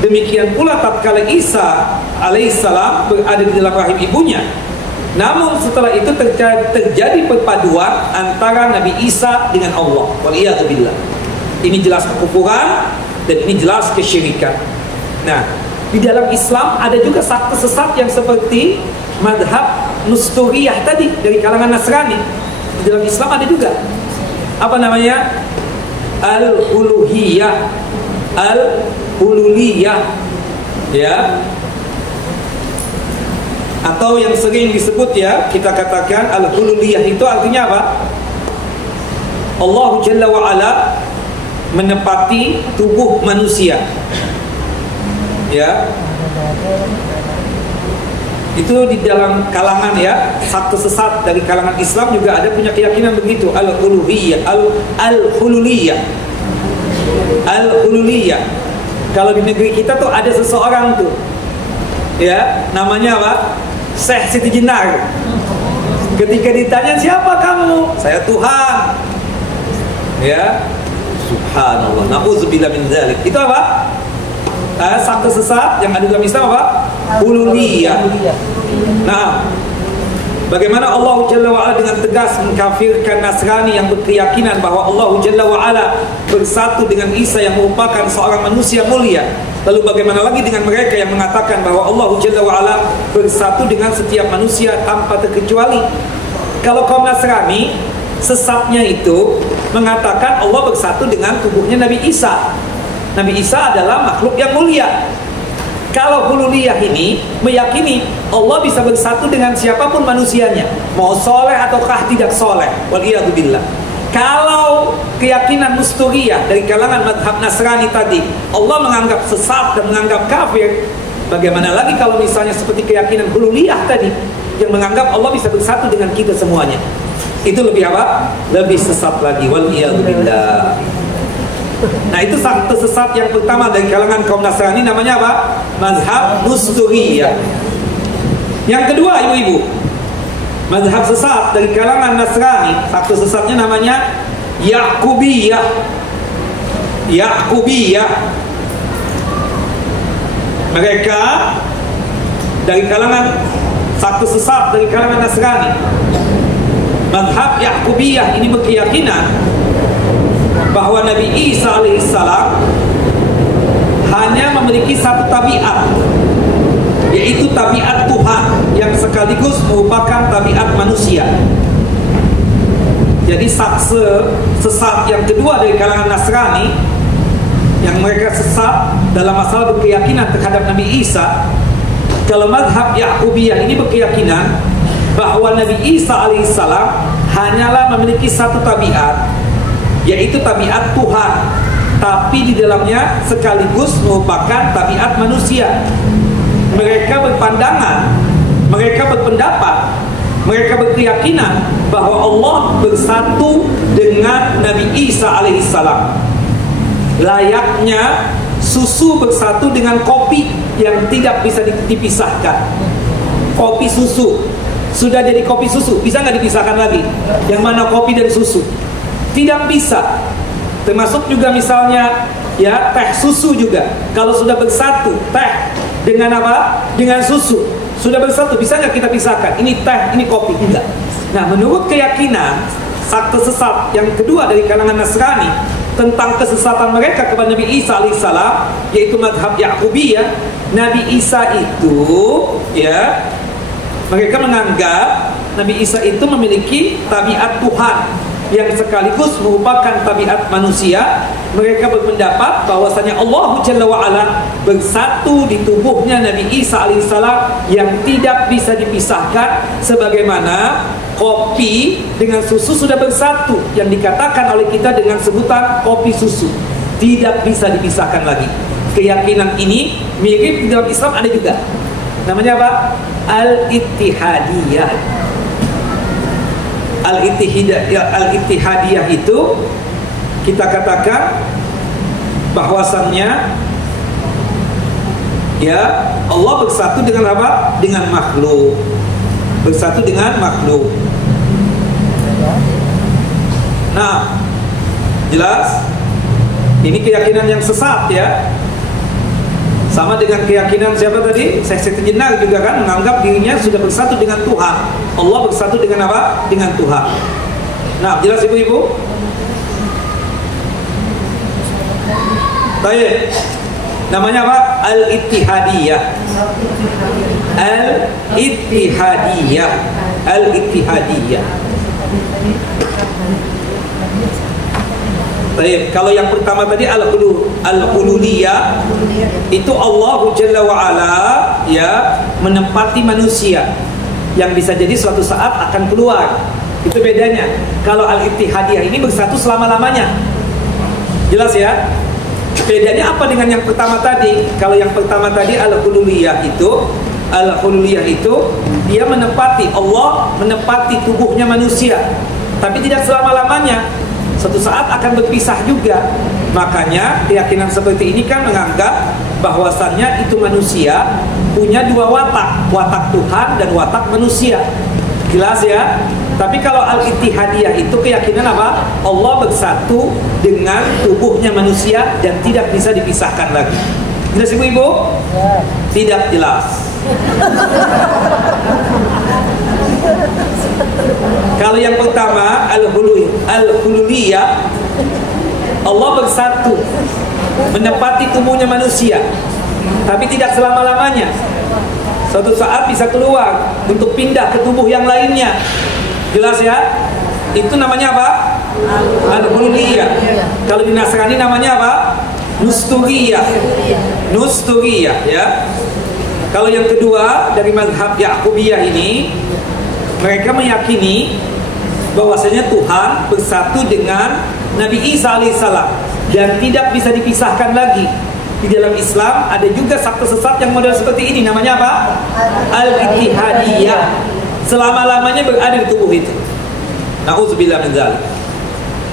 Demikian pula tatkala Isa alaihissalam berada di dalam rahim ibunya. Namun setelah itu terjadi perpaduan antara Nabi Isa dengan Allah. Waliyadzubillah. Ini jelas kekufuran dan ini jelas kesyirikan. Nah, di dalam Islam ada juga sekte sesat yang seperti madhab Nusturiyah tadi dari kalangan Nasrani. Di dalam Islam ada juga. Apa namanya? Al-Uluhiyah, Al-Ululiyah, ya. Atau yang sering disebut ya, kita katakan Al-Ululiyah itu artinya apa? Allah Jalla wa'ala menepati tubuh manusia, ya. Itu di dalam kalangan ya, satu sesat dari kalangan Islam juga ada punya keyakinan begitu. Al-Uluhiyah, Al-Hululiyah, Al-Hululiyah. Kalau di negeri kita tuh ada seseorang tuh, ya, namanya apa? Syekh Siti Jenar. Ketika ditanya siapa kamu, saya Tuhan, ya, subhanallah, na'udzubillah min dzalik. Itu apa? Sakte sesat yang ada dalam Islam apa? Uluhiyah. Nah, bagaimana Allah Jalla wa'ala dengan tegas mengkafirkan Nasrani yang berkeyakinan bahwa Allah Jalla wa'ala bersatu dengan Isa yang merupakan seorang manusia mulia. Lalu bagaimana lagi dengan mereka yang mengatakan bahwa Allah Jalla wa'ala bersatu dengan setiap manusia tanpa terkecuali? Kalau kaum Nasrani, sesatnya itu mengatakan Allah bersatu dengan tubuhnya Nabi Isa. Nabi Isa adalah makhluk yang mulia. Kalau hululiyah ini meyakini Allah bisa bersatu dengan siapapun manusianya, mau soleh ataukah tidak soleh. Waliyadzubillah. Kalau keyakinan Nusturiyah dari kalangan madhab Nasrani tadi Allah menganggap sesat dan menganggap kafir, bagaimana lagi kalau misalnya seperti keyakinan hululiyah tadi yang menganggap Allah bisa bersatu dengan kita semuanya? Itu lebih apa? Lebih sesat lagi. Waliyadzubillah. Nah, itu sakte sesat yang pertama dari kalangan kaum Nasrani, namanya apa? Mazhab Nusturiyah. Yang kedua, ibu-ibu, mazhab sesat dari kalangan Nasrani, sakte sesatnya namanya Yakubiyah. Yakubiyah. Mereka dari kalangan sakte sesat dari kalangan Nasrani, mazhab Yakubiyah ini berkeyakinan bahwa Nabi Isa alaihissalam hanya memiliki satu tabiat, yaitu tabiat Tuhan yang sekaligus merupakan tabiat manusia. Jadi sakse sesat yang kedua dari kalangan Nasrani, yang mereka sesat dalam masalah berkeyakinan terhadap Nabi Isa. Kalau mazhab Yakubiyah ini berkeyakinan bahwa Nabi Isa alaihissalam hanyalah memiliki satu tabiat, yaitu tabiat Tuhan, tapi di dalamnya sekaligus merupakan tabiat manusia. Mereka berpandangan, mereka berpendapat, mereka berkeyakinan bahwa Allah bersatu dengan Nabi Isa alaihissalam, layaknya susu bersatu dengan kopi yang tidak bisa dipisahkan. Kopi susu sudah jadi kopi susu, bisa nggak dipisahkan lagi? Yang mana kopi dan susu? Tidak bisa. Termasuk juga misalnya ya teh susu juga. Kalau sudah bersatu teh dengan apa? Dengan susu sudah bersatu, bisa nggak kita pisahkan? Ini teh, ini kopi, tidak. Nah, menurut keyakinan sakte sesat yang kedua dari kalangan Nasrani tentang kesesatan mereka kepada Nabi Isa alaihissalam, yaitu madhab Yakubiyah, Nabi Isa itu ya, mereka menganggap Nabi Isa itu memiliki tabiat Tuhan yang sekaligus merupakan tabiat manusia. Mereka berpendapat bahwasanya Allah Jalla wa'ala bersatu di tubuhnya Nabi Isa alaihissalam yang tidak bisa dipisahkan, sebagaimana kopi dengan susu sudah bersatu, yang dikatakan oleh kita dengan sebutan kopi susu, tidak bisa dipisahkan lagi. Keyakinan ini mirip di dalam Islam ada juga, namanya apa? Al-Ittihadiyah. Al-Ittihadiyah itu kita katakan bahwasannya Ya, Allah bersatu dengan apa? Dengan makhluk. Bersatu dengan makhluk. Nah, jelas? Ini keyakinan yang sesat ya. Sama dengan keyakinan siapa tadi? Sekte Jenar juga kan menganggap dirinya sudah bersatu dengan Tuhan. Allah bersatu dengan apa? Dengan Tuhan. Nah, jelas ibu-ibu? Baik. Namanya apa? Al-Ittihadiyah. Al-Ittihadiyah. Al-Ittihadiyah. Baik, kalau yang pertama tadi Al-Hululiyah, itu Allah Jalla wa Ala ya menempati manusia yang bisa jadi suatu saat akan keluar. Itu bedanya. Kalau Al-Ittihadiyah ini bersatu selama-lamanya. Jelas ya? Bedanya apa dengan yang pertama tadi? Kalau yang pertama tadi Al-Hululiyah itu dia menempati, Allah menempati tubuhnya manusia, tapi tidak selama-lamanya. Suatu saat akan berpisah juga. Makanya keyakinan seperti ini kan menganggap bahwasannya itu manusia punya dua watak, watak Tuhan dan watak manusia. Jelas ya? Tapi kalau Al-Ittihadiyah itu keyakinan apa? Allah bersatu dengan tubuhnya manusia dan tidak bisa dipisahkan lagi. Jelas ibu-ibu? Tidak jelas. Kalau yang pertama Al-Hululiyah, Allah bersatu menempati tubuhnya manusia, tapi tidak selama-lamanya. Suatu saat bisa keluar untuk pindah ke tubuh yang lainnya. Jelas ya? Itu namanya apa? Al-Hululiyah. Kalau di Nasrani namanya apa? Nusturiyah. Nusturiyah ya. Kalau yang kedua dari mazhab Ya'qubiyah ini, mereka meyakini bahwasanya Tuhan bersatu dengan Nabi Isa alaihissalam dan tidak bisa dipisahkan lagi. Di dalam Islam ada juga sekte sesat yang model seperti ini, namanya apa? Al-Ittihadiyah. Selama-lamanya berada di tubuh itu. Na'udzubillah min dzalik.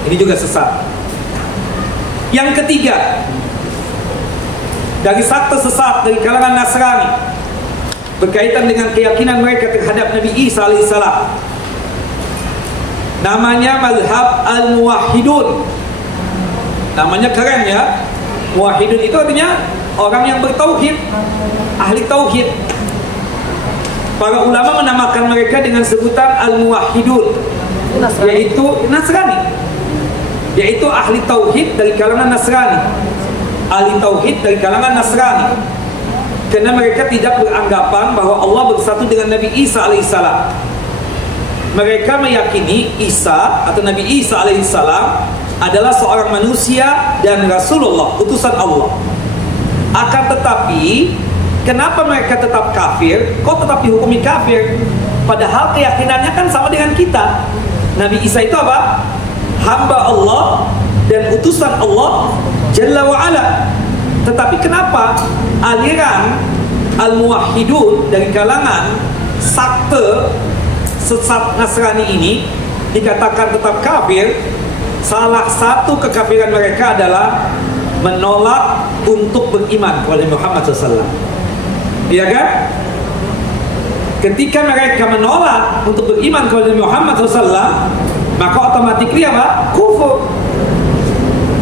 Ini juga sesat. Yang ketiga, dari sekte sesat dari kalangan Nasrani berkaitan dengan keyakinan mereka terhadap Nabi Isa alaihissalam, namanya mazhab Al-Muwahhidun. Namanya keren ya. Muwahhidun itu artinya orang yang bertauhid, ahli tauhid. Para ulama menamakan mereka dengan sebutan Al-Muwahhidun, yaitu Nasrani, yaitu ahli tauhid dari kalangan Nasrani. Ahli tauhid dari kalangan Nasrani, karena mereka tidak beranggapan bahwa Allah bersatu dengan Nabi Isa alaihissalam. Mereka meyakini Isa atau Nabi Isa alaihissalam adalah seorang manusia dan Rasulullah, utusan Allah. Akan tetapi, kenapa mereka tetap kafir? Kok tetap dihukumi kafir? Padahal keyakinannya kan sama dengan kita. Nabi Isa itu apa? Hamba Allah dan utusan Allah Jalla wa Ala. Tetapi kenapa aliran Al-Muwahhidun dari kalangan sakte sesat Nasrani ini dikatakan tetap kafir? Salah satu kekafiran mereka adalah menolak untuk beriman kepada Muhammad SAW. Iya kan? Ketika mereka menolak untuk beriman kepada Muhammad SAW, maka otomatis apa? Kufur.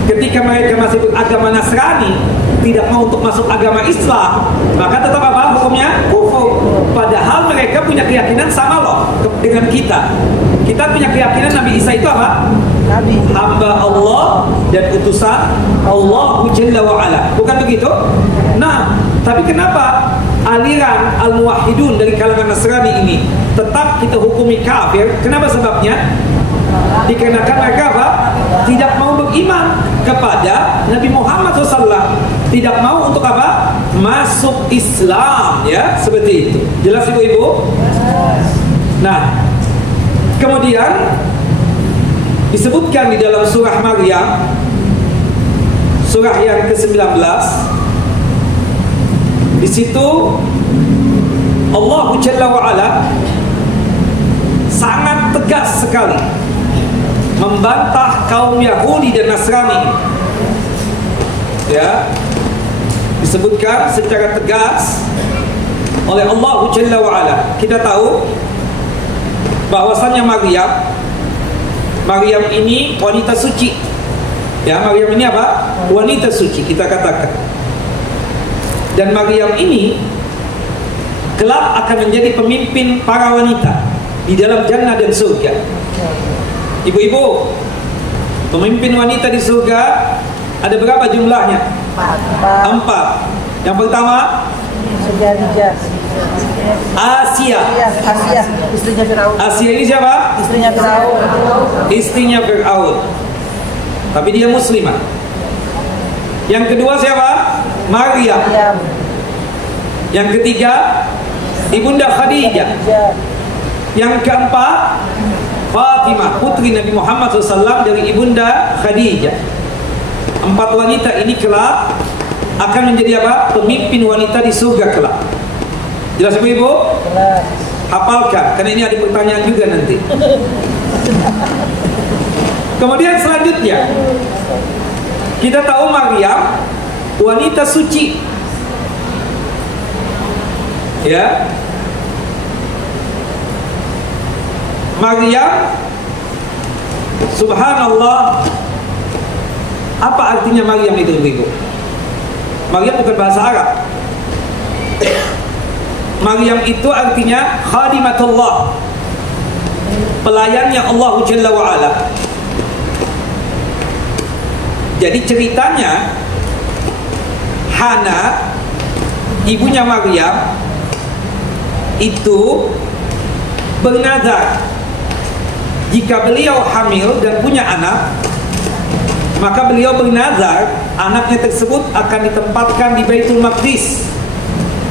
Ketika mereka masih beragama Nasrani, tidak mau untuk masuk agama Islam, maka tetap apa? Hukumnya kufur. Padahal mereka punya keyakinan sama loh dengan kita. Kita punya keyakinan Nabi Isa itu apa? Nabi, hamba Allah dan utusan Allah Jalla wa Ala. Bukan begitu? Nah, tapi kenapa aliran Al-Muwahhidun dari kalangan Nasrani ini tetap kita hukumi kafir? Kenapa sebabnya? Dikarenakan mereka apa? Tidak mau beriman kepada Nabi Muhammad SAW. Tidak mau untuk apa? Masuk Islam, ya, seperti itu. Jelas ibu-ibu? Nah, kemudian disebutkan di dalam surah Maryam, surah yang ke-19. Di situ Allah Jalla wa Ala sangat tegas sekali membantah kaum Yahudi dan Nasrani. Ya. disebutkan secara tegas oleh Allah Jalla wa'ala. Kita tahu bahwasannya Maryam ini wanita suci. Ya, Maryam ini apa? Wanita suci, kita katakan. Dan Maryam ini kelak akan menjadi pemimpin para wanita di dalam jannah dan surga. Ibu-ibu, pemimpin wanita di surga ada berapa jumlahnya? 4. Yang pertama Asia. Istrinya Firaun. Asia ini siapa? Istrinya Firaun. Istrinya Fir'aun. Tapi dia muslimah. Yang kedua siapa? Maryam. Yang ketiga Ibunda Khadijah. Yang keempat Fatimah, putri Nabi Muhammad SAW dari Ibunda Khadijah. 4 wanita ini kelak akan menjadi apa? Pemimpin wanita di surga kelak. Jelas ibu-ibu? Hafalkan, karena ini ada pertanyaan juga nanti. Kemudian selanjutnya kita tahu Maryam wanita suci. Ya, Maryam, subhanallah. Apa artinya Maryam itu, ibu? Maryam bukan bahasa Arab. Maryam itu artinya khadimatullah, pelayannya Allah Jalla wa'ala. Jadi ceritanya Hana, ibunya Maryam, itu bernazar jika beliau hamil dan punya anak, maka beliau bernazar anaknya tersebut akan ditempatkan di Baitul Maqdis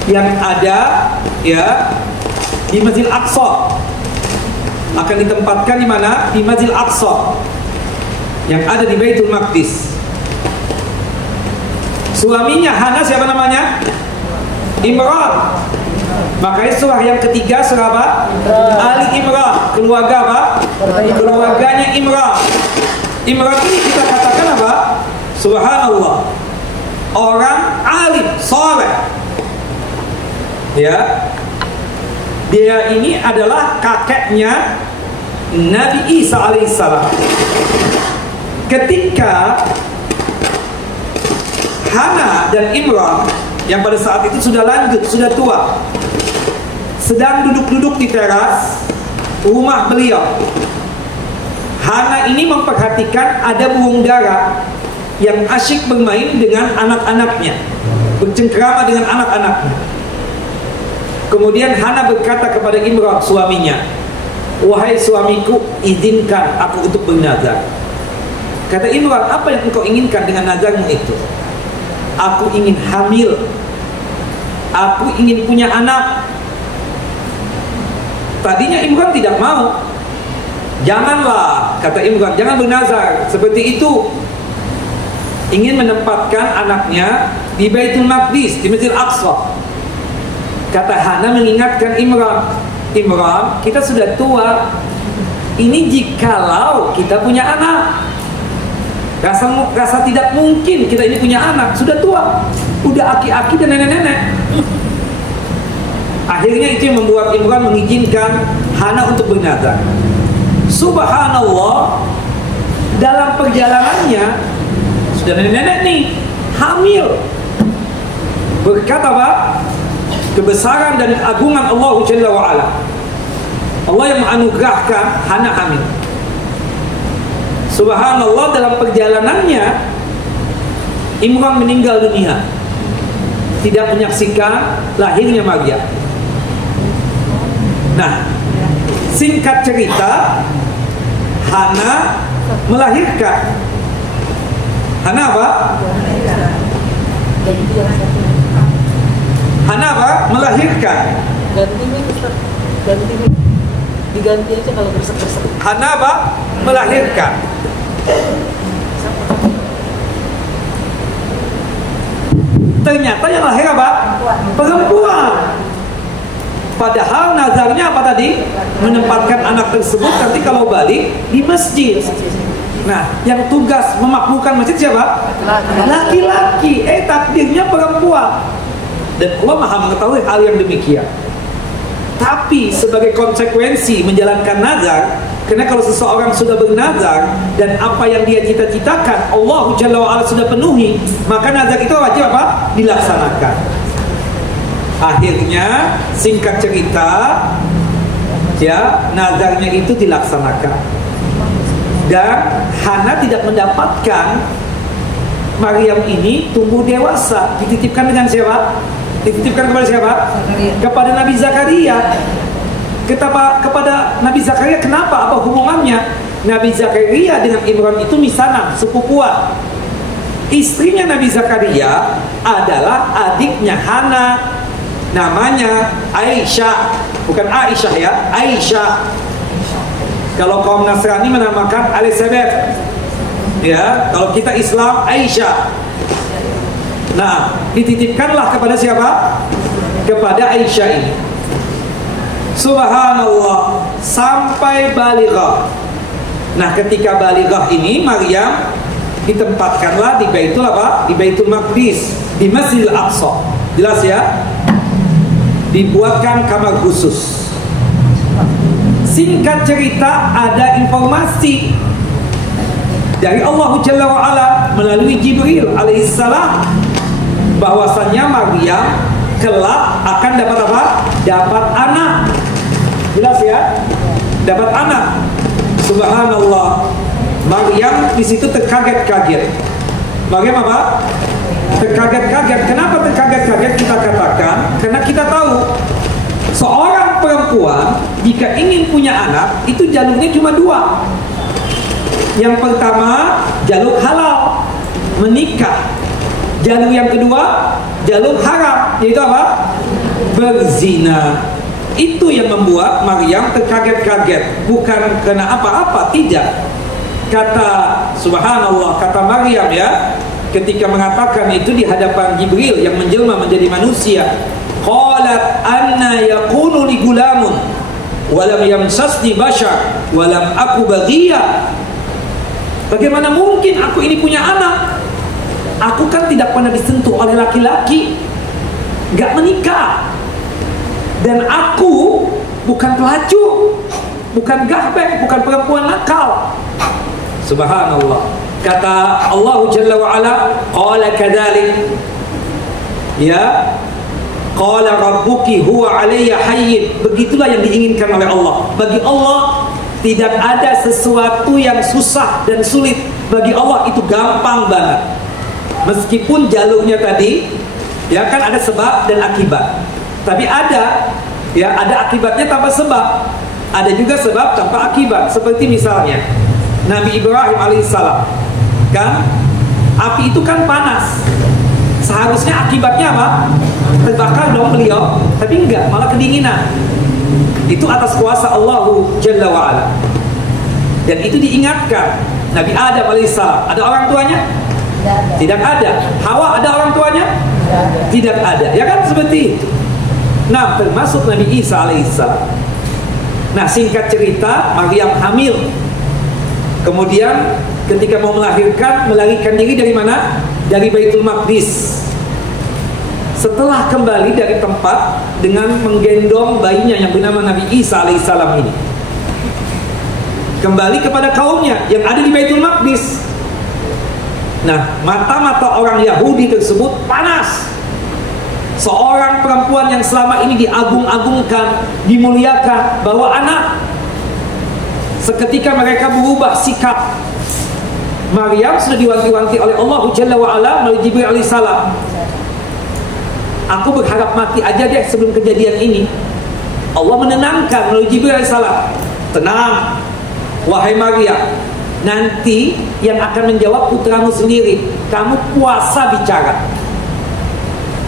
yang ada ya di Masjidil Aqsa. Akan ditempatkan di mana? Di Masjidil Aqsa yang ada di Baitul Maqdis. Suaminya Hana siapa namanya? Imran. Makanya surah yang ketiga surah apa? Ali Imran. Keluarga apa? Keluarganya Imran. Imran ini kita katakan apa? Subhanallah, orang alim, soleh. Ya, dia ini adalah kakeknya Nabi Isa alaihissalam. Ketika Hana dan Imran yang pada saat itu sudah lanjut, sudah tua, sedang duduk-duduk di teras rumah beliau. Hana ini memperhatikan ada burung dara yang asyik bermain dengan anak-anaknya, bercengkrama dengan anak-anaknya. Kemudian Hana berkata kepada Imran, suaminya, wahai suamiku, izinkan aku untuk bernazar. Kata Imran, apa yang engkau inginkan dengan nazarmu itu? Aku ingin hamil, aku ingin punya anak. Tadinya Imran tidak mau. Janganlah, kata Imran, jangan bernazar seperti itu. Ingin menempatkan anaknya di Baitul Maqdis, di Masjidil Aqsa. Kata Hana mengingatkan Imran, Imran, kita sudah tua. Ini jikalau kita punya anak, rasa tidak mungkin kita ini punya anak. Sudah tua, udah aki-aki dan nenek-nenek. Akhirnya itu yang membuat Imran mengizinkan Hana untuk bernazar. Subhanallah, dalam perjalanannya sudah nenek-nenek nih, hamil. Berkat apa? Kebesaran dan agungan Allah Jalla wa'ala. Allah yang menganugerahkan Hana hamil. Subhanallah, dalam perjalanannya Imran meninggal dunia, tidak menyaksikan lahirnya Maryam. Nah, singkat cerita, Hana melahirkan. Hana apa? Hana apa? Melahirkan. Diganti aja kalau bersek-bersek. Hana apa? Melahirkan. Ternyata yang lahir apa? Perempuan. Padahal nazarnya apa tadi? Menempatkan anak tersebut nanti kalau balik di masjid. Nah, yang tugas memakmurkan masjid siapa? Laki-laki. Takdirnya perempuan. Dan Allah Maha mengetahui hal yang demikian. Tapi sebagai konsekuensi menjalankan nazar, karena kalau seseorang sudah bernazar dan apa yang dia cita-citakan Allah Jalla wa'ala sudah penuhi, maka nazar itu wajib apa? Dilaksanakan. Akhirnya singkat cerita, ya, nazarnya itu dilaksanakan. Dan Hana tidak mendapatkan Maryam ini tumbuh dewasa. Dititipkan dengan siapa? Dititipkan kepada siapa? Kepada Nabi Zakaria. Kepada Nabi Zakaria. Kenapa? Apa hubungannya? Nabi Zakaria dengan Imran itu misanan, sepupuan. Istrinya Nabi Zakaria adalah adiknya Hana, namanya Aisyah, bukan Aisyah ya, Aisyah. Kalau kaum Nasrani menamakan Elizabeth, ya. Kalau kita Islam Aisyah. Nah, dititipkanlah kepada siapa? Kepada Aisyah ini. Subhanallah, sampai balighah. Nah, ketika balighah ini Maryam ditempatkanlah di Baitul apa? Di Baitul Maqdis, di Masjidil Aqsa. Jelas ya? Dibuatkan kamar khusus. Singkat cerita, ada informasi dari Allah Jalla wa'ala melalui Jibril alaihissalam bahwasannya Maryam kelak akan dapat apa? Dapat anak. Jelas ya? Dapat anak. Subhanallah. Maryam di situ terkaget-kaget. Maryam apa? Terkaget-kaget. Kenapa terkaget-kaget kita katakan? Karena kita tahu seorang perempuan jika ingin punya anak itu jalurnya cuma dua. Yang pertama jalur halal, menikah. Jalur yang kedua jalur haram, yaitu apa? Berzina. Itu yang membuat Maryam terkaget-kaget. Bukan karena apa-apa, tidak. Kata subhanallah, kata Maryam ya, ketika mengatakan itu di hadapan Jibril yang menjelma menjadi manusia, qalat anna yakunu li gulamun wa lam yamsasni bashar wa lam aku baghiya. Bagaimana mungkin aku ini punya anak? Aku kan tidak pernah disentuh oleh laki-laki, gak menikah, dan aku bukan pelacur, bukan gahbek, bukan perempuan nakal. Subhanallah. Kata Allah Jalla wa'ala, qala kadzalik, ya, qala rabbuki huwa alayya hayyin. Begitulah yang diinginkan oleh Allah. Bagi Allah tidak ada sesuatu yang susah dan sulit. Bagi Allah itu gampang banget. Meskipun jalurnya tadi, ya kan ada sebab dan akibat. Tapi ada, ya, ada akibatnya tanpa sebab. Ada juga sebab tanpa akibat. Seperti misalnya Nabi Ibrahim alaihissalam, kan, api itu kan panas. Seharusnya akibatnya apa? Terbakar dong beliau, tapi enggak, malah kedinginan. Itu atas kuasa Allah Jalla wa'ala. Dan itu diingatkan Nabi Adam alaihissalam. Ada orang tuanya? Tidak ada. Hawa ada orang tuanya? Tidak ada. Ya kan, seperti itu. Nah, termasuk Nabi Isa alaihissalam. Nah, singkat cerita, Maryam hamil. Kemudian ketika mau melahirkan, melarikan diri dari mana? Dari Baitul Maqdis. Setelah kembali dari tempat dengan menggendong bayinya yang bernama Nabi Isa alaihissalam ini, kembali kepada kaumnya yang ada di Baitul Maqdis. Nah, mata-mata orang Yahudi tersebut panas. Seorang perempuan yang selama ini diagung-agungkan, dimuliakan, bawa anak, seketika mereka berubah sikap. Maryam sudah diwanti-wanti oleh Allah Jalla wa'ala melalui Jibril alaihissalam. Aku berharap mati aja deh sebelum kejadian ini. Allah menenangkan melalui Jibril alaihissalam. Tenang, wahai Maryam, nanti yang akan menjawab putramu sendiri. Kamu puasa bicara.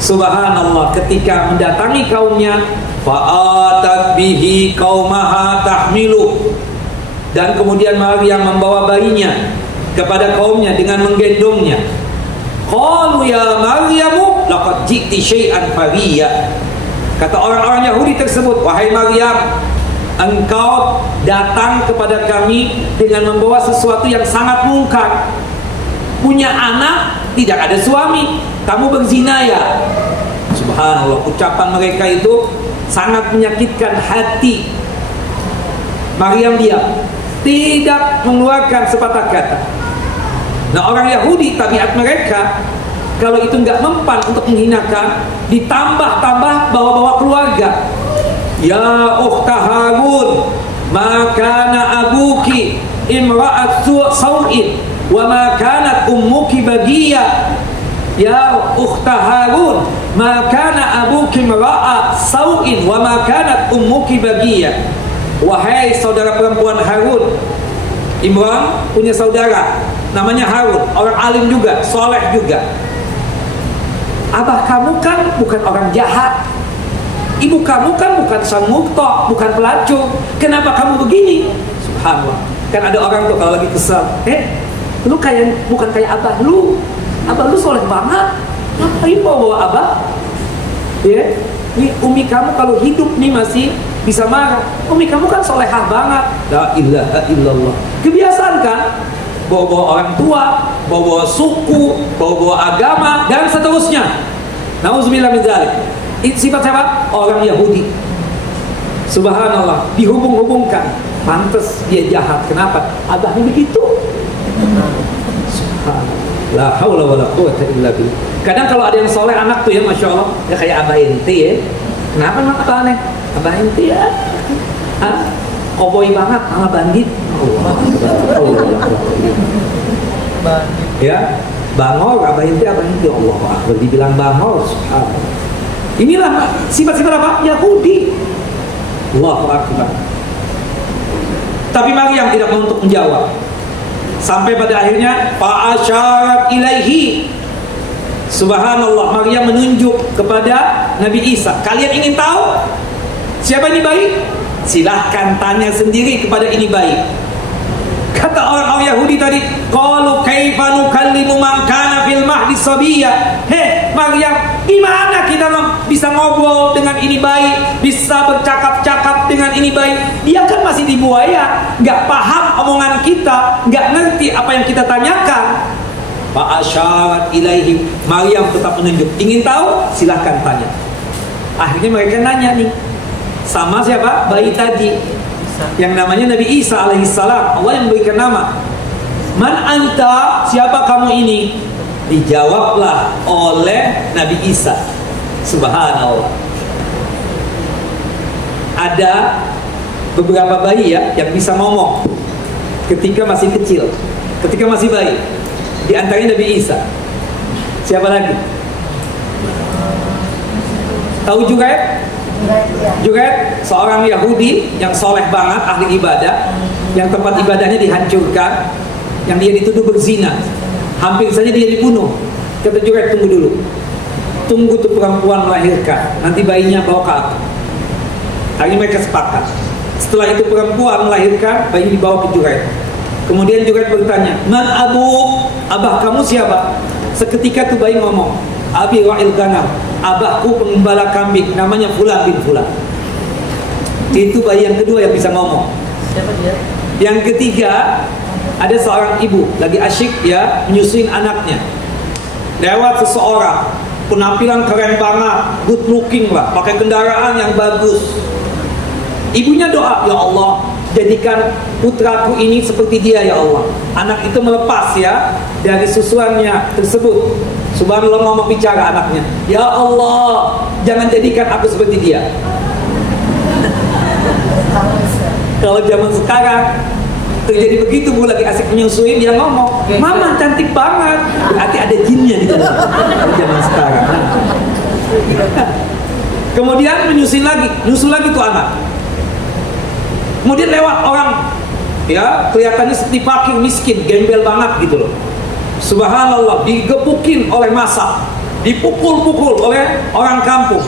Subhanallah, ketika mendatangi kaumnya, fa'atat bihi qaumaha tahmilu. Dan kemudian Maryam membawa bayinya kepada kaumnya dengan menggendongnya. Qalu ya Maryamu laqad ji'ti syai'an fariya. Kata orang-orang Yahudi tersebut, wahai Maryam, engkau datang kepada kami dengan membawa sesuatu yang sangat mungkar. Punya anak, tidak ada suami, kamu berzina ya. Subhanallah, ucapan mereka itu sangat menyakitkan hati. Maryam diam, tidak mengeluarkan sepatah kata. Nah, orang Yahudi tabiat mereka, kalau itu nggak mempan untuk menghinakan, ditambah-tambah bawa-bawa keluarga. Ya ukhta Harun, ma kana abuki imra'at sau'in wa ma kanat ummuki bagiya. Ya ukhta Harun, ma kana abuki imra'at sau'in wa ma kanat ummuki bagiya. Wahai saudara perempuan Harun, Imran punya saudara namanya Harun, orang alim juga, soleh juga. Abah kamu kan bukan orang jahat, ibu kamu kan bukan sang mukto, bukan pelacur. Kenapa kamu begini? Subhanallah. Kan ada orang tuh kalau lagi kesal, lu kayak bukan kayak abah lu soleh banget, ngapain bawa abah? Ya, ini umi kamu kalau hidup nih masih bisa marah. Umi kamu kan solehah banget. La ilaha illallah. Kebiasaan kan? Bawa-bawa orang tua, bawa-bawa suku, bawa-bawa agama, dan seterusnya. Nauzubillah min dzalik. Itu sifat siapa? Orang Yahudi. Subhanallah, dihubung-hubungkan. Pantes dia jahat. Kenapa? Abahnya begitu. Subhanallah. La haula wala quwwata illa billah. Kadang kalau ada yang soleh anak tuh ya, masya Allah, ya kayak abah ente ya. Kenapa emang abah aneh? Abah ente ya, koboi banget, malah bandit. Ya, bangor, abah ente, Allah Akbar, dibilang bangor. Inilah sifat-sifat apa? Yahudi. Allahu Akbar. Tapi Maryam tidak mau untuk menjawab. Sampai pada akhirnya fa'asyarat ilaihi. Subhanallah, Maryam menunjuk kepada Nabi Isa. Kalian ingin tahu siapa ini bayi? Silahkan tanya sendiri kepada ini bayi. Kata orang-orang Yahudi tadi, qalu kaifa nukallimu man kana fil mahdi sabiyya. Maryam, gimana kita bisa ngobrol dengan ini bayi, bisa bercakap-cakap dengan ini bayi? Dia kan masih di buaya, nggak paham omongan kita, nggak ngerti apa yang kita tanyakan. Fa'asyarat ilaihim. Maryam tetap menunjuk. Ingin tahu? Silahkan tanya. Akhirnya mereka nanya nih, sama siapa? Bayi tadi yang namanya Nabi Isa alaihissalam. Allah yang memberikan nama. Man anta? Siapa kamu ini? Dijawablah oleh Nabi Isa. Subhanallah. Ada beberapa bayi ya yang bisa ngomong ketika masih kecil, ketika masih bayi. Di antaranya Nabi Isa. Siapa lagi? Tahu Jugaid? Jugaid seorang Yahudi yang soleh banget, ahli ibadah, yang tempat ibadahnya dihancurkan, yang dia dituduh berzina, hampir saja dia dibunuh. Kata Jugaid, tunggu dulu, tunggu tuh perempuan melahirkan, nanti bayinya bawa ke aku. Akhirnya mereka sepakat. Setelah itu perempuan melahirkan, bayi dibawa ke Jugaid. Kemudian Jugaid bertanya, man abu? Abah kamu siapa? Seketika tuh bayi ngomong, abi wa'il ganam, abahku pengembala kambing, namanya Fulan bin Fulan. Itu bayi yang kedua yang bisa ngomong. Siapa dia? Yang ketiga, ada seorang ibu lagi asyik ya menyusuin anaknya. Lewat seseorang, penampilan keren banget, good looking lah, pakai kendaraan yang bagus. Ibunya doa, ya Allah, jadikan putraku ini seperti dia ya Allah. Anak itu melepas ya dari susuannya tersebut. Subhanallah, ngomong bicara anaknya, ya Allah, jangan jadikan aku seperti dia. Kalau zaman sekarang terjadi begitu, bu lagi asik menyusuin, dia ngomong, mama cantik banget, berarti ada jinnya di dalam. Zaman sekarang. Kemudian menyusun lagi, nyusul lagi tuh anak. Kemudian lewat orang, ya kelihatannya seperti fakir miskin, gembel banget gitu loh. Subhanallah, digebukin oleh massa, dipukul-pukul oleh orang kampung,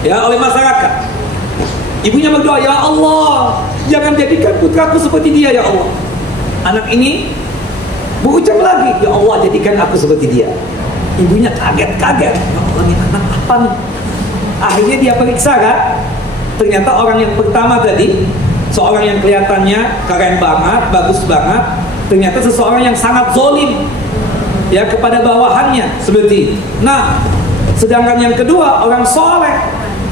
ya oleh masyarakat. Ibunya berdoa, ya Allah, jangan jadikan putraku seperti dia ya Allah. Anak ini berucap lagi, ya Allah, jadikan aku seperti dia. Ibunya kaget-kaget, ya Allah, ini anak apa nih? Akhirnya dia periksa kan, ternyata orang yang pertama tadi seorang yang kelihatannya keren banget, bagus banget, ternyata seseorang yang sangat zalim ya kepada bawahannya, seperti itu. Nah, sedangkan yang kedua orang soleh,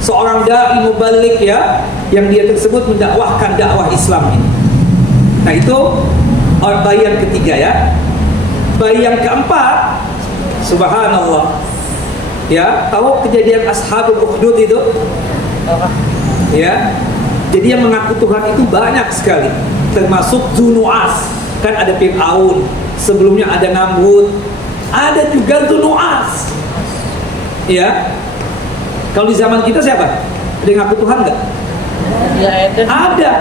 seorang dai mubalik ya, yang dia tersebut mendakwahkan dakwah Islam ini. Nah, itu bayi yang ketiga ya. Bayi yang keempat, subhanallah ya, tahu kejadian Ashabul Ukhdud itu? Ya, jadi yang mengaku Tuhan itu banyak sekali, termasuk Zunuas. Kan ada Fir'aun, sebelumnya ada Namrud, ada juga Zunuas. Ya, kalau di zaman kita siapa? Ada yang ngaku Tuhan nggak? Ya, ada.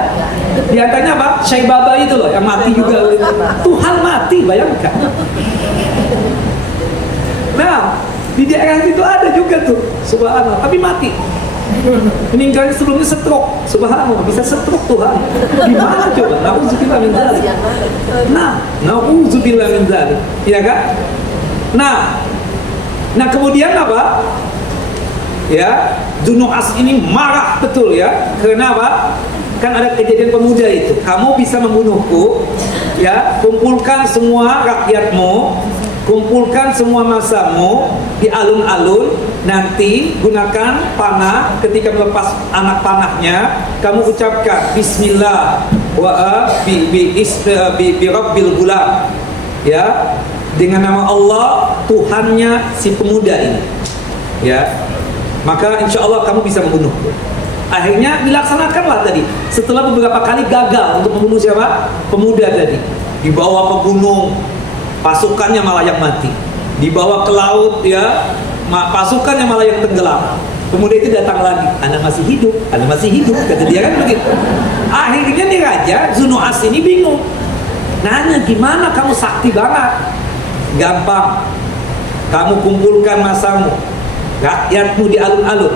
Di antaranya apa? Syaibaba itu loh, yang mati juga. Tuhan mati, bayangkan. Nah, di daerah itu ada juga tuh, subhanallah, tapi mati. Meninggalnya sebelumnya stroke, subhanallah, bisa stroke Tuhan. Gimana coba? Nauzubillah min dzalik. Nah, nauzubillah min dzalik. Iya kan? Nah kemudian apa? Ya, Zunuas ini marah betul ya. Kenapa? Kan ada kejadian pemuda itu. Kamu bisa membunuhku, ya? Kumpulkan semua rakyatmu, kumpulkan semua masamu di alun-alun. Nanti gunakan panah. Ketika melepas anak panahnya, kamu ucapkan Bismillah wa bi rabbil gulam. Ya, dengan nama Allah, Tuhannya si pemuda ini. Ya. Maka insya Allah kamu bisa membunuhku. Akhirnya dilaksanakanlah tadi. Setelah beberapa kali gagal untuk membunuh siapa? Pemuda tadi. Dibawa ke gunung, pasukannya malah yang mati. Dibawa ke laut ya, pasukannya malah yang tenggelam. Pemuda itu datang lagi, Anda masih hidup, Anda masih hidup, kata dia kan begitu. Akhirnya nih Raja Zunuas ini bingung. Nanya, gimana kamu sakti banget? Gampang. Kamu kumpulkan masamu, rakyatmu di alun-alun.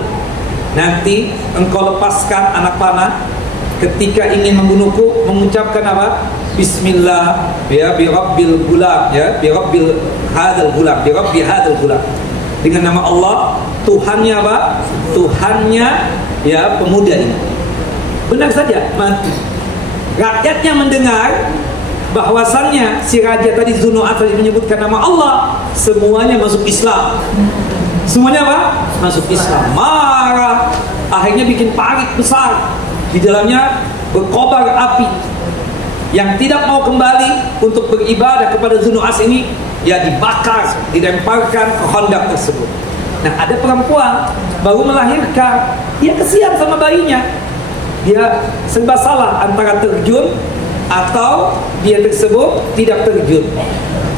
Nanti engkau lepaskan anak panah. Ketika ingin membunuhku, mengucapkan apa? Bismillah ya bi rabbil gulam, ya bi rabbil hadzal gulam, bi rabbi hadzal gulam. Dengan nama Allah, Tuhannya apa? Tuhannya ya pemuda ini. Benar saja mati. Rakyatnya mendengar bahwasannya si raja tadi Zunuas tadi menyebutkan nama Allah, semuanya masuk Islam. Semuanya apa? Masuk Islam. Marah. Akhirnya bikin parit besar. Di dalamnya berkobar api. Yang tidak mau kembali untuk beribadah kepada Zunuas ini, ya dibakar, dilemparkan ke hondak tersebut. Nah, ada perempuan baru melahirkan, dia kesian sama bayinya. Dia serba salah antara terjun atau dia tersebut tidak terjun.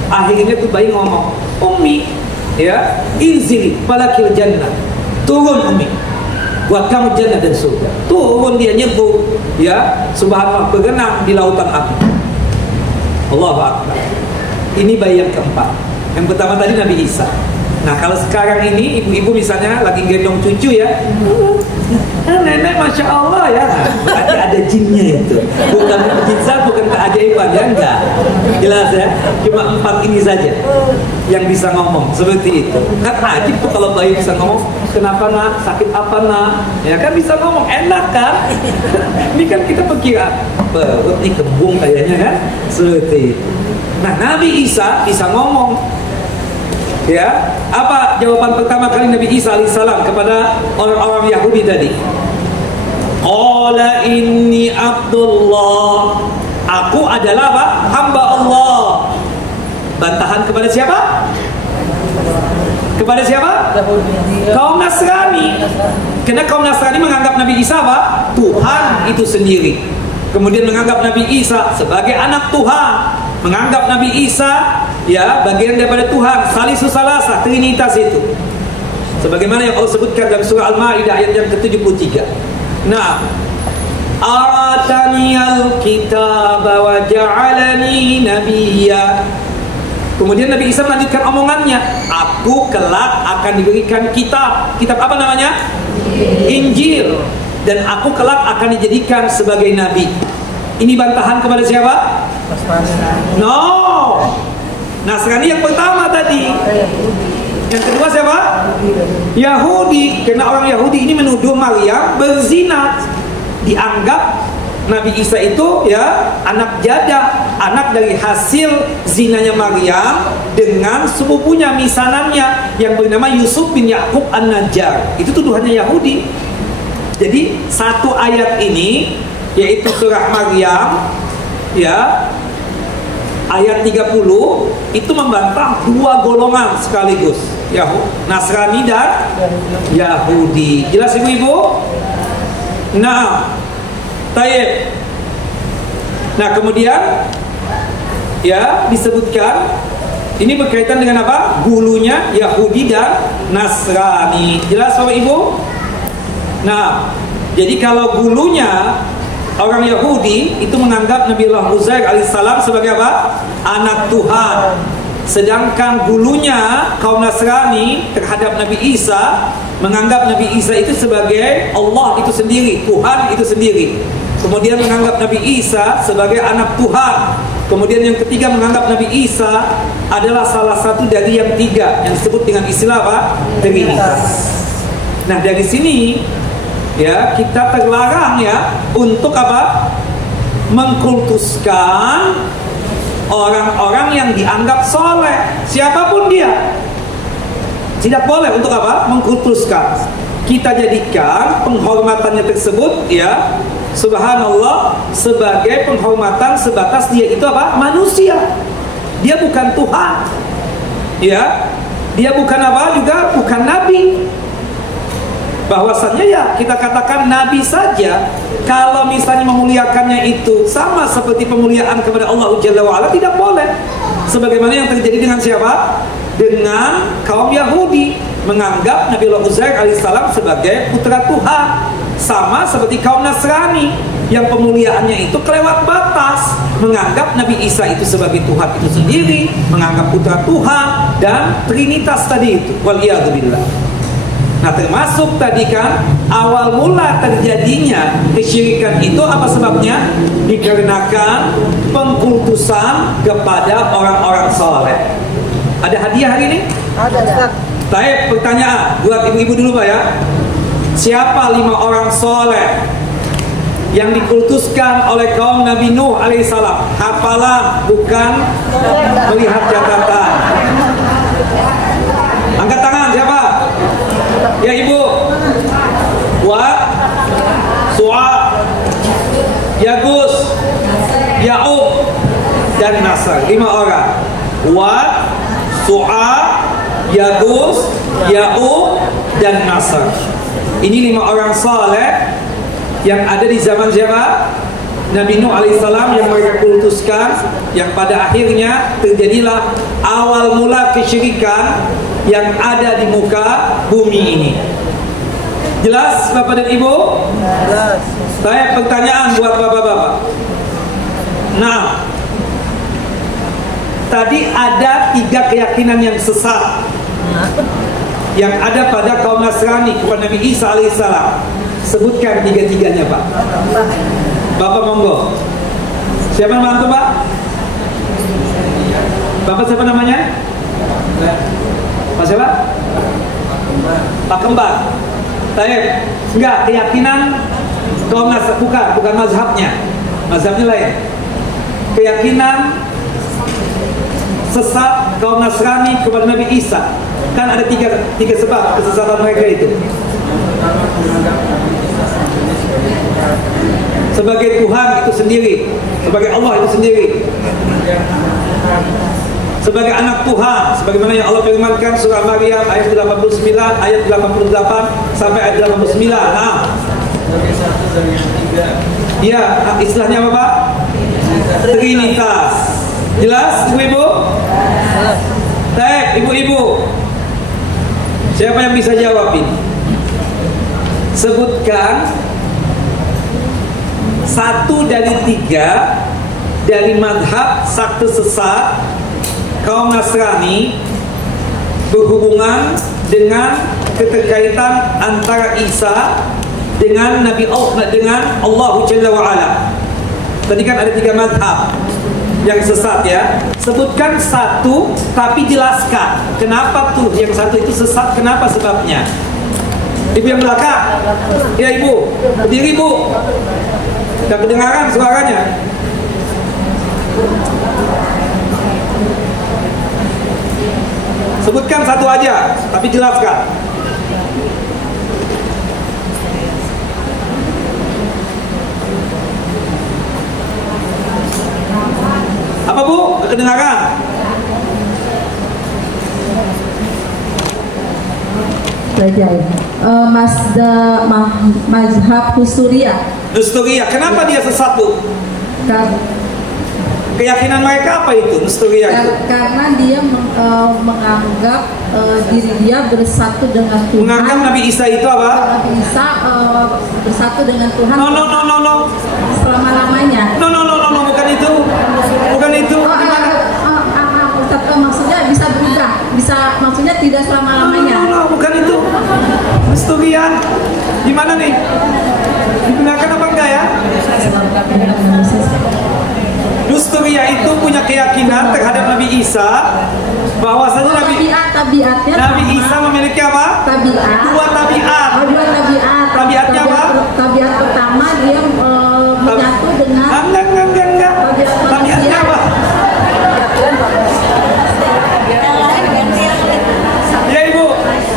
Akhirnya tuh bayi ngomong, Ummi, ya, inzili falakil jannah, turun Ummi, buat kamu jannah dan surga. Turun dia nyebur, ya, subhanallah, berenang di lautan api. Allahu Akbar. Ini bayi yang keempat. Yang pertama tadi Nabi Isa. Nah, kalau sekarang ini ibu-ibu misalnya lagi gendong cucu ya, nenek masya Allah ya, berarti ada jinnya itu. Bukan mukjizat, bukan keajaiban ya, enggak. Jelas ya, cuma 4 ini saja yang bisa ngomong seperti itu. Kan ajib tuh kalau bayi bisa ngomong, kenapa nak, sakit apa nak, ya kan bisa ngomong, enak kan. Ini kan kita perkira perut nih kembung kayaknya kan, seperti itu. Nah, Nabi Isa bisa ngomong. Ya, apa jawaban pertama kali Nabi Isa alaihissalam kepada orang-orang Yahudi tadi? Qala inni Abdullah. Aku adalah apa? Hamba Allah. Bantahan kepada siapa? Kepada siapa? Kaum Nasrani. Karena kaum Nasrani menganggap Nabi Isa apa? Tuhan itu sendiri. Kemudian menganggap Nabi Isa sebagai anak Tuhan. Menganggap Nabi Isa ya bagian daripada Tuhan, Salisus Salasa, Trinitas itu. Sebagaimana yang Allah sebutkan dalam surah Al-Maidah ayat yang ke-73. Nah, ataniyal kitaba wa ja'alani nabiyya. Kemudian Nabi Isa melanjutkan omongannya, aku kelak akan diberikan kitab. Kitab apa namanya? Injil. Dan aku kelak akan dijadikan sebagai nabi. Ini bantahan kepada siapa? No. Nasrani yang pertama tadi. Yang kedua siapa? Yahudi. Karena orang Yahudi ini menuduh Maryam berzina. Dianggap Nabi Isa itu ya anak jadah, anak dari hasil zinanya Maryam dengan sepupunya misanannya yang bernama Yusuf bin Yakub An-Najjar. Itu tuduhannya Yahudi. Jadi satu ayat ini yaitu surah Maryam ya ayat 30 itu membantah dua golongan sekaligus, Nasrani dan Yahudi. Jelas ibu-ibu? Nah, tayyib. Nah, kemudian ya disebutkan ini berkaitan dengan apa? Gulunya Yahudi dan Nasrani. Jelas Bapak Ibu? Nah, jadi kalau gulunya orang Yahudi itu menganggap Nabiullah Uzair alaihissalam sebagai apa? Anak Tuhan. Sedangkan gulunya kaum Nasrani terhadap Nabi Isa menganggap Nabi Isa itu sebagai Allah itu sendiri, Tuhan itu sendiri. Kemudian menganggap Nabi Isa sebagai anak Tuhan. Kemudian yang ketiga menganggap Nabi Isa adalah salah satu dari yang tiga yang disebut dengan istilah apa? Trinitas. Nah, dari sini ya kita terlarang ya untuk apa? Mengkultuskan orang-orang yang dianggap soleh, siapapun dia. Tidak boleh untuk apa? Mengkultuskan. Kita jadikan penghormatannya tersebut ya, subhanallah, sebagai penghormatan sebatas dia itu apa? Manusia. Dia bukan Tuhan. Ya. Dia bukan apa? Juga bukan nabi. Bahwasannya ya kita katakan nabi saja kalau misalnya memuliakannya itu sama seperti pemuliaan kepada Allah Jalla wa'ala, tidak boleh. Sebagaimana yang terjadi dengan siapa? Dengan kaum Yahudi menganggap Nabiullah Uzair alaihissalam sebagai putra Tuhan. Sama seperti kaum Nasrani yang pemuliaannya itu kelewat batas, menganggap Nabi Isa itu sebagai Tuhan itu sendiri, menganggap putra Tuhan dan Trinitas tadi itu. Waliyadzubillah. Nah, termasuk tadi kan awal mula terjadinya kesyirikan itu apa sebabnya? Dikarenakan pengkultusan kepada orang-orang soleh. Ada hadiah hari ini? Ada. Baik, pertanyaan buat ibu-ibu dulu Pak ya. Siapa 5 orang soleh yang dikultuskan oleh kaum Nabi Nuh alaihissalam? Hafalan, bukan melihat catatan. Angkat tangan siapa? Ya ibu. Wa Su'a, Yagus, Ya'ub dan Nasr. 5 orang. Wa Su'a, Yagus, Ya'ub dan Nasr. Ini 5 orang saleh yang ada di zaman siapa? Nabi Nuh alaihissalam yang mereka kultuskan, yang pada akhirnya terjadilah awal mula kesyirikan yang ada di muka bumi ini. Jelas Bapak dan Ibu? Jelas. Saya pertanyaan buat Bapak-bapak. Nah, tadi ada 3 keyakinan yang sesat yang ada pada kaum Nasrani kepada Nabi Isa alaihissalam. Sebutkan 3-tiganya Pak. Bapak monggo. Siapa bantu Pak? Bapak siapa namanya? Pak siapa? Pak Kembar. Taib. Enggak, keyakinan kaum Nasrani, bukan mazhabnya. Mazhabnya lain. Keyakinan sesat kaum Nasrani kepada Nabi Isa. Kan ada tiga sebab kesesatan mereka itu. Sebagai Tuhan itu sendiri, sebagai Allah itu sendiri, sebagai anak Tuhan, sebagaimana yang Allah firmankan surah Maryam ayat 89, ayat 88 sampai ayat 89. Nah, ya, istilahnya apa Pak? Trinitas. Jelas ibu-ibu? Baik, ibu-ibu. Siapa yang bisa jawab ini? Sebutkan 1 dari 3 dari madhab sakte sesat kaum Nasrani berhubungan dengan keterkaitan antara Isa dengan Nabi Allah, dengan Allah Jalla wa'ala. Tadi kan ada 3 madhab yang sesat ya. Sebutkan 1 tapi jelaskan kenapa tuh yang 1 itu sesat, kenapa sebabnya. Ibu yang belakang. Ya ibu, berdiri ibu. Tidak kedengaran suaranya. Sebutkan satu aja, tapi jelaskan. Apa Bu? Kedengaran? Mazhab Nusturia. Nusturia, kenapa dia sesat Bu? Keyakinan mereka apa itu Nusturia itu? Karena dia menganggap diri dia bersatu dengan Tuhan. Menganggap Nabi Isa itu apa? Nabi Isa bersatu dengan Tuhan. No. Selama-lamanya. No, bukan itu. Bukan itu. Maksudnya bisa berubah, maksudnya tidak selama-lamanya. No, bukan itu. Nusturia. Gimana nih? Digunakan apa enggak ya? Nusturia itu punya keyakinan terhadap Nabi Isa bahwasanya tabiatnya Nabi Isa memiliki apa? Tabiat. Dua tabiat. Dua tabiat. Tabiatnya apa? Tabiat pertama dia menyatu dengan. Enggak. Tabiatnya apa? Ya Ibu.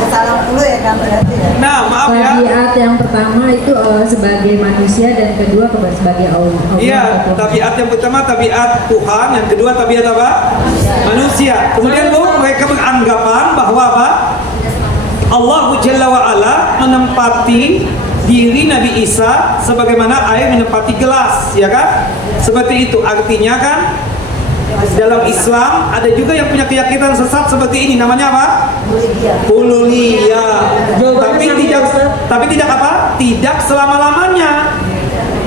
Salam dulu ya kan berarti ya. Nah, maaf ya. Tabiat yang pertama itu sebagai manusia dan kedua sebagai Allah. Iya, tabiat yang pertama tabiat Tuhan, yang kedua tabiat apa? Manusia. Kemudian Bu, mereka beranggapan bahwa apa? Allah Jalla wa Ala menempati diri Nabi Isa sebagaimana air menempati gelas, ya kan? Seperti itu. Artinya kan dalam Islam ada juga yang punya keyakinan sesat seperti ini, namanya apa? Uluhiyah. Tapi tidak apa? Tidak selama-lamanya.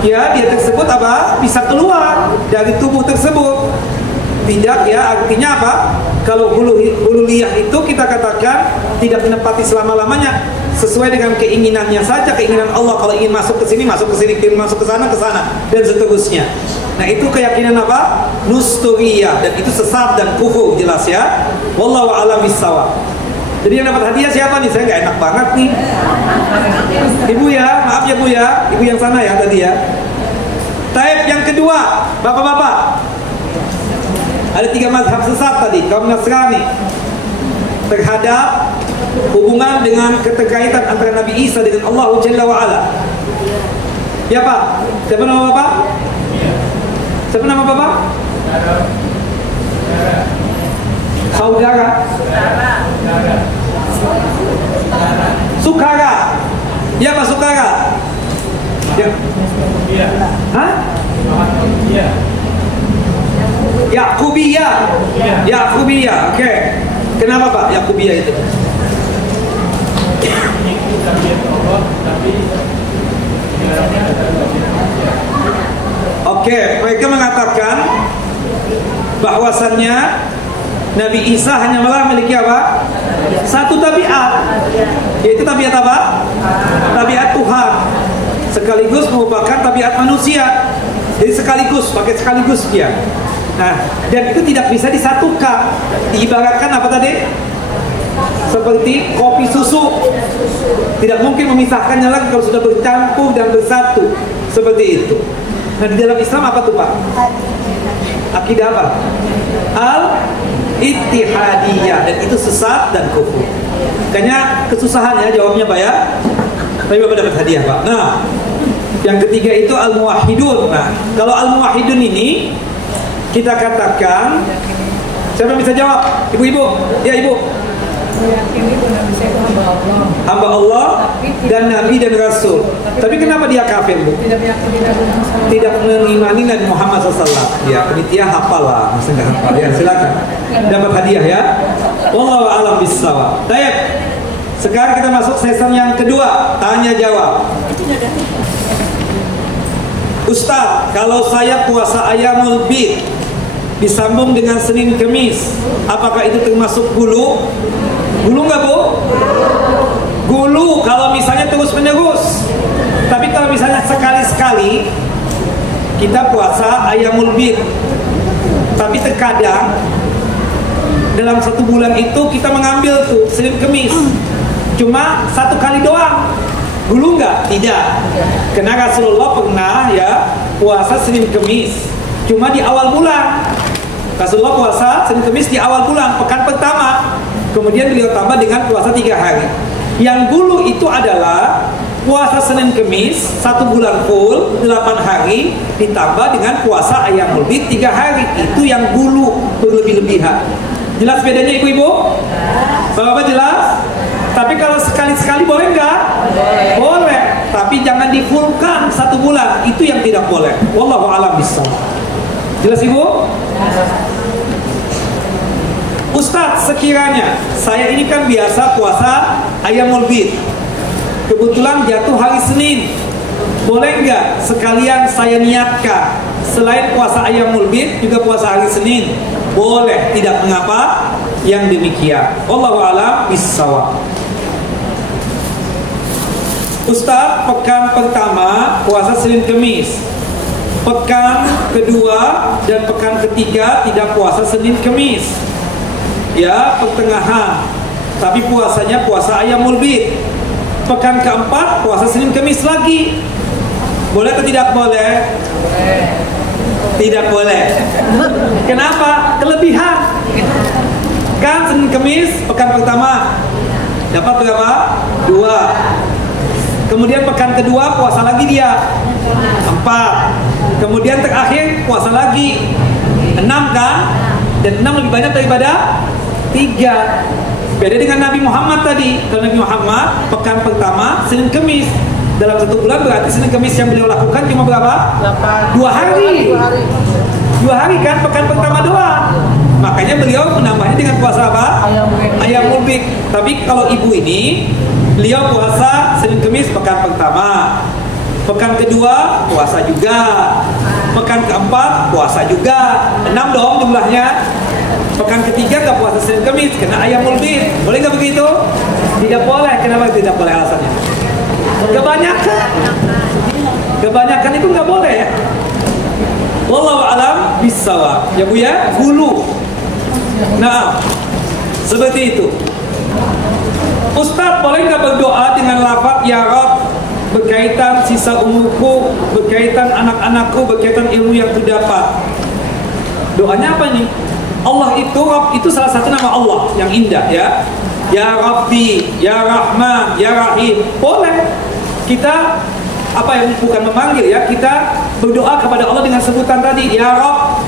Ya, dia tersebut apa? Bisa keluar dari tubuh tersebut. Tidak ya, artinya apa? Kalau uluhiyah itu kita katakan tidak menepati selama-lamanya, sesuai dengan keinginannya saja, keinginan Allah. Kalau ingin masuk ke sini, ingin masuk ke sana, dan seterusnya. Nah, itu keyakinan apa? Nusturia, dan itu sesat dan kufur, jelas ya. Wallahu a'lam bishawab. Jadi yang dapat hadiah siapa nih? Saya nggak enak banget nih. Ibu ya, maaf ya Bu ya, Ibu yang sana ya tadi ya. Taib yang kedua, Bapak-bapak. Ada 3 mazhab sesat tadi, kaum Nasrani, terhadap hubungan dengan keterkaitan antara Nabi Isa dengan Allah Jalla wa Ala. Ya Pak, siapa nama Bapak? Siapa nama Bapak? Saudara. Sukara. Ya Pak Sukara. Ya. Hah? Yakubiyah. Oke. Kenapa Pak Yakubiyah itu? Oke, mereka mengatakan bahwasannya Nabi Isa hanya memiliki apa? Satu tabiat, yaitu tabiat apa? Tabiat Tuhan, sekaligus merupakan tabiat manusia. Jadi pakai sekaligus dia. Nah, dan itu tidak bisa disatukan. Diibaratkan apa tadi? Seperti kopi susu, tidak mungkin memisahkannya lagi kalau sudah bercampur dan bersatu. Seperti itu. Nah, di dalam Islam apa tuh Pak? Akidah apa? Al-Ittihadiyah, dan itu sesat dan kufur. Kayaknya kesusahan ya jawabnya Pak ya. Tapi Bapak dapat hadiah Pak. Nah, yang ketiga itu Al-Muwahhidun. Nah, kalau Al-Muwahhidun ini kita katakan, siapa bisa jawab? Ibu-ibu? Ya Ibu. Meyakini bahwa Nabi Isa itu hamba Allah dan Nabi dan Rasul. Tapi kenapa dia kafir Bu? tidak meyakini Nabi Muhammad. Tidak mengimani Nabi Muhammad SAW. Ya, penitia hafal lah, masa nggak hafal ya, silakan. Dapat hadiah ya. Wallahu a'lam bishawab. Baik. Sekarang kita masuk sesi yang kedua, tanya jawab. Ustaz, kalau saya puasa Ayyamul Bid disambung dengan Senin Kemis, apakah itu termasuk gulu? Gulu nggak Bu? Gulu kalau misalnya terus menerus. Tapi kalau misalnya sekali-sekali kita puasa Ayyamul Bid, tapi terkadang dalam 1 bulan itu kita mengambil tuh Senin Kemis cuma 1 kali doang, gulu nggak? Tidak. Karena Rasulullah pernah ya puasa Senin Kemis, cuma di awal bulan. Rasulullah puasa Senin Kemis di awal bulan, pekan pertama. Kemudian beliau tambah dengan puasa 3 hari. Yang dulu itu adalah puasa Senin Kemis 1 bulan full 8 hari ditambah dengan puasa Ayyamul Bid 3 hari. Itu yang dulu berlebih-lebihan. Jelas bedanya ibu-ibu? Bapak jelas? Tapi kalau sekali-sekali boleh nggak? Boleh. Tapi jangan difulkan 1 bulan. Itu yang tidak boleh. Wallahu a'lam bishawab. Jelas ibu? Ustadz, sekiranya saya ini kan biasa puasa Ayyamul Bid, kebetulan jatuh hari Senin, boleh nggak sekalian saya niatkan selain puasa Ayyamul Bid juga puasa hari Senin? Boleh, tidak mengapa yang demikian. Wallahu a'lam bishawab. Ustadz, pekan pertama puasa Senin Kemis, pekan kedua dan pekan ketiga tidak puasa Senin Kemis, ya pertengahan, tapi puasanya puasa Ayyamul Bid. Pekan keempat puasa Senin Kemis lagi, boleh atau tidak boleh? Tidak boleh. Kenapa? Kelebihan. Kan Senin Kemis pekan pertama dapat berapa? 2. Kemudian pekan kedua puasa lagi dia 4. Kemudian terakhir puasa lagi 6 kan? Dan 6 lebih banyak daripada 3. Beda dengan Nabi Muhammad tadi. Kalau Nabi Muhammad pekan pertama Senin Kemis, dalam 1 bulan berarti Senin Kemis yang beliau lakukan cuma berapa? 2 hari. 2 hari kan pekan pertama doang. Makanya beliau menambahnya dengan puasa apa? Ayyamul Bid. Tapi kalau ibu ini beliau puasa Senin Kemis pekan pertama, pekan kedua puasa juga, pekan keempat puasa juga, 6 dong jumlahnya. Pekan ketiga gak puasa Senin Kemis karena Ayyamul Bid. Boleh gak begitu? Tidak boleh. Kenapa tidak boleh alasannya? Kebanyakan itu gak boleh ya. Wallahu a'lam bishawab. Ya Bu ya, hulu. Nah, seperti itu. Ustadz, boleh gak berdoa dengan lafaz ya Rabb berkaitan sisa umurku, berkaitan anak-anakku, berkaitan ilmu yang ku dapat? Doanya apa nih? Allah itu, Rabb itu salah satu nama Allah yang indah ya. Ya Rabbi, Ya Rahman, Ya Rahim. Boleh kita bukan memanggil ya, kita berdoa kepada Allah dengan sebutan tadi, Ya Rabb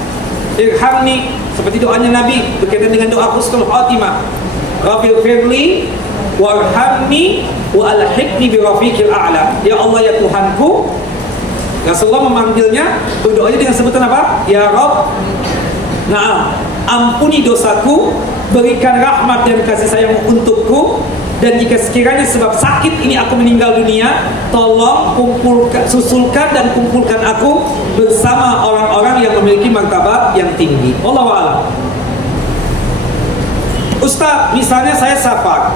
irhamni, seperti doanya Nabi berkaitan dengan doa husnul khatimah. Rabbil firli warhamni wa alhiqni bi rafiqil a'la. Ya Allah ya Tuhanku. Rasulullah memanggilnya berdoanya dengan sebutan apa? Ya Rabb. Nah, ampuni dosaku, berikan rahmat dan kasih sayang untukku, dan jika sekiranya sebab sakit ini aku meninggal dunia, tolong susulkan dan kumpulkan aku bersama orang-orang yang memiliki martabat yang tinggi. Wallahu a'lam. Ustaz, misalnya saya safar